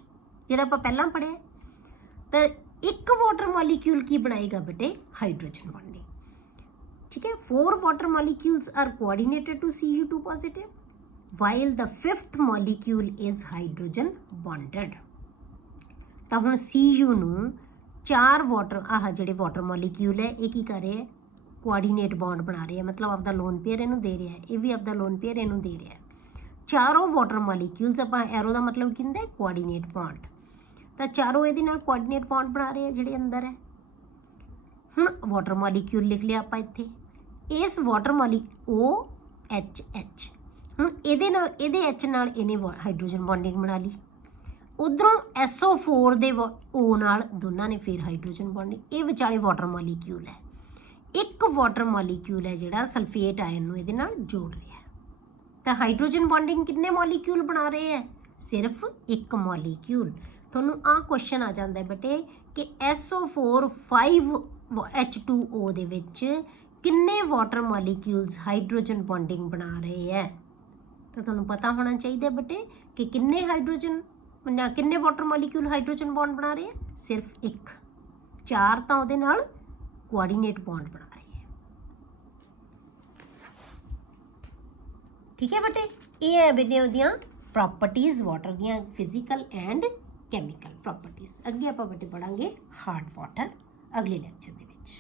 ਜਿਹੜਾ ਆਪਾਂ ਪਹਿਲਾਂ ਪੜ੍ਹਿਆ। ਤਾਂ ਇੱਕ ਵਾਟਰ ਮੋਲੀਕਿਊਲ ਕੀ ਬਣਾਏਗਾ ਬੇਟੇ, ਹਾਈਡਰੋਜਨ ਬੌਂਡਿੰਗ, ਠੀਕ ਹੈ। 4 water molecules are coordinated to Cu2 positive while the 5th molecule is hydrogen bonded। ਤਾਂ ਹੁਣ Cu ਨੂੰ 4 ਵਾਟਰ ਜਿਹੜੇ ਵਾਟਰ ਮੋਲੀਕਿਊਲ ਹੈ ਇਹ ਕੀ ਕਰ ਰਹੇ ਹੈ, ਕੋਆਰਡੀਨੇਟ ਬੌਂਡ ਬਣਾ ਰਹੇ ਹੈ, ਮਤਲਬ ਆਪਦਾ ਲੋਨ ਪੇਅਰ ਇਹਨੂੰ ਦੇ ਰਿਹਾ ਹੈ, ਇਹ ਵੀ ਆਪਦਾ ਲੋਨ ਪੇਅਰ ਇਹਨੂੰ ਦੇ ਰਿਹਾ ਹੈ। ਚਾਰੋਂ ਵਾਟਰ ਮੋਲੀਕਿਊਲਸ, ਆਪਾਂ ਐਰੋ ਦਾ ਮਤਲਬ ਕੀ ਹੁੰਦਾ ਹੈ, ਕੋਆਰਡੀਨੇਟ ਬੌਂਡ, ਤਾਂ ਚਾਰੋਂ ਇਹਦੇ ਨਾਲ ਕੋਆਰਡੀਨੇਟ ਬੌਂਡ ਬਣਾ ਰਹੇ ਆ ਜਿਹੜੇ ਅੰਦਰ ਹੈ। ਹੁਣ ਵਾਟਰ ਮੋਲੀਕਿਊਲ ਲਿਖ ਲਿਆ ਆਪਾਂ ਇੱਥੇ, ਇਸ ਵਾਟਰ OHH, ਹੁਣ ਇਹਦੇ ਨਾਲ ਇਹਦੇ H ਨਾਲ ਇਹਨੇ ਹਾਈਡਰੋਜਨ ਬੌਂਡਿੰਗ ਬਣਾ ਲਈ, ਉਧਰੋਂ SO4 ਦੇ O ਨਾਲ ਦੋਨਾਂ ਨੇ ਫਿਰ ਹਾਈਡਰੋਜਨ ਬੌਂਡਿੰਗ, ਇਹ ਵਿਚਾਲੇ ਵਾਟਰ ਮੋਲੀਕਿਊਲ ਹੈ। ਇੱਕ ਵਾਟਰ ਮੋਲੀਕਿਊਲ ਹੈ ਜਿਹੜਾ ਸਲਫੇਟ ਆਇਨ ਨੂੰ ਇਹਦੇ ਨਾਲ ਜੋੜ ਰਿਹਾ ਹੈ। ਤਾਂ ਹਾਈਡਰੋਜਨ ਬੌਂਡਿੰਗ ਕਿੰਨੇ ਮੋਲੀਕਿਊਲ ਬਣਾ ਰਹੇ ਹੈ, ਸਿਰਫ ਇੱਕ ਮੋਲੀਕਿਊਲ। ਤੁਹਾਨੂੰ ਆਹ ਕੁਐਸਚਨ ਆ ਜਾਂਦਾ ਹੈ ਬੇਟੇ ਕਿ SO4 5H2O ਦੇ ਵਿੱਚ ਕਿੰਨੇ ਵਾਟਰ ਮੋਲੀਕਿਊਲਸ ਹਾਈਡਰੋਜਨ ਬੌਂਡਿੰਗ ਬਣਾ ਰਹੇ ਹੈ। ਤਾਂ ਤੁਹਾਨੂੰ ਪਤਾ ਹੋਣਾ ਚਾਹੀਦਾ ਬੇਟੇ ਕਿ ਕਿੰਨੇ ਵਾਟਰ ਮੋਲੀਕਿਊਲ ਹਾਈਡਰੋਜਨ ਬੌਂਡ ਬਣਾ ਰਹੇ ਹੈ, ਸਿਰਫ ਇੱਕ। 4 ਤਾਂ ਉਹਦੇ ਨਾਲ ਕੋਆਰਡੀਨੇਟ ਬੌਂਡ ਬਣਾ ਰਹੇ ਹੈ, ਠੀਕ ਹੈ ਬੇਟੇ। ਇਹ ਹੈ ਬੇਟੇ ਉਹਦੀਆਂ ਪ੍ਰੋਪਰਟੀਜ਼ ਵਾਟਰ ਦੀਆਂ, ਫਿਜ਼ੀਕਲ ਐਂਡ ਕੈਮੀਕਲ ਪ੍ਰੋਪਰਟੀਜ਼। ਅੱਗੇ ਆਪਾਂ ਬੇਟੇ ਪੜਾਂਗੇ ਹਾਰਡ ਵਾਟਰ ਅਗਲੇ ਲੈਕਚਰ ਦੇ ਵਿੱਚ।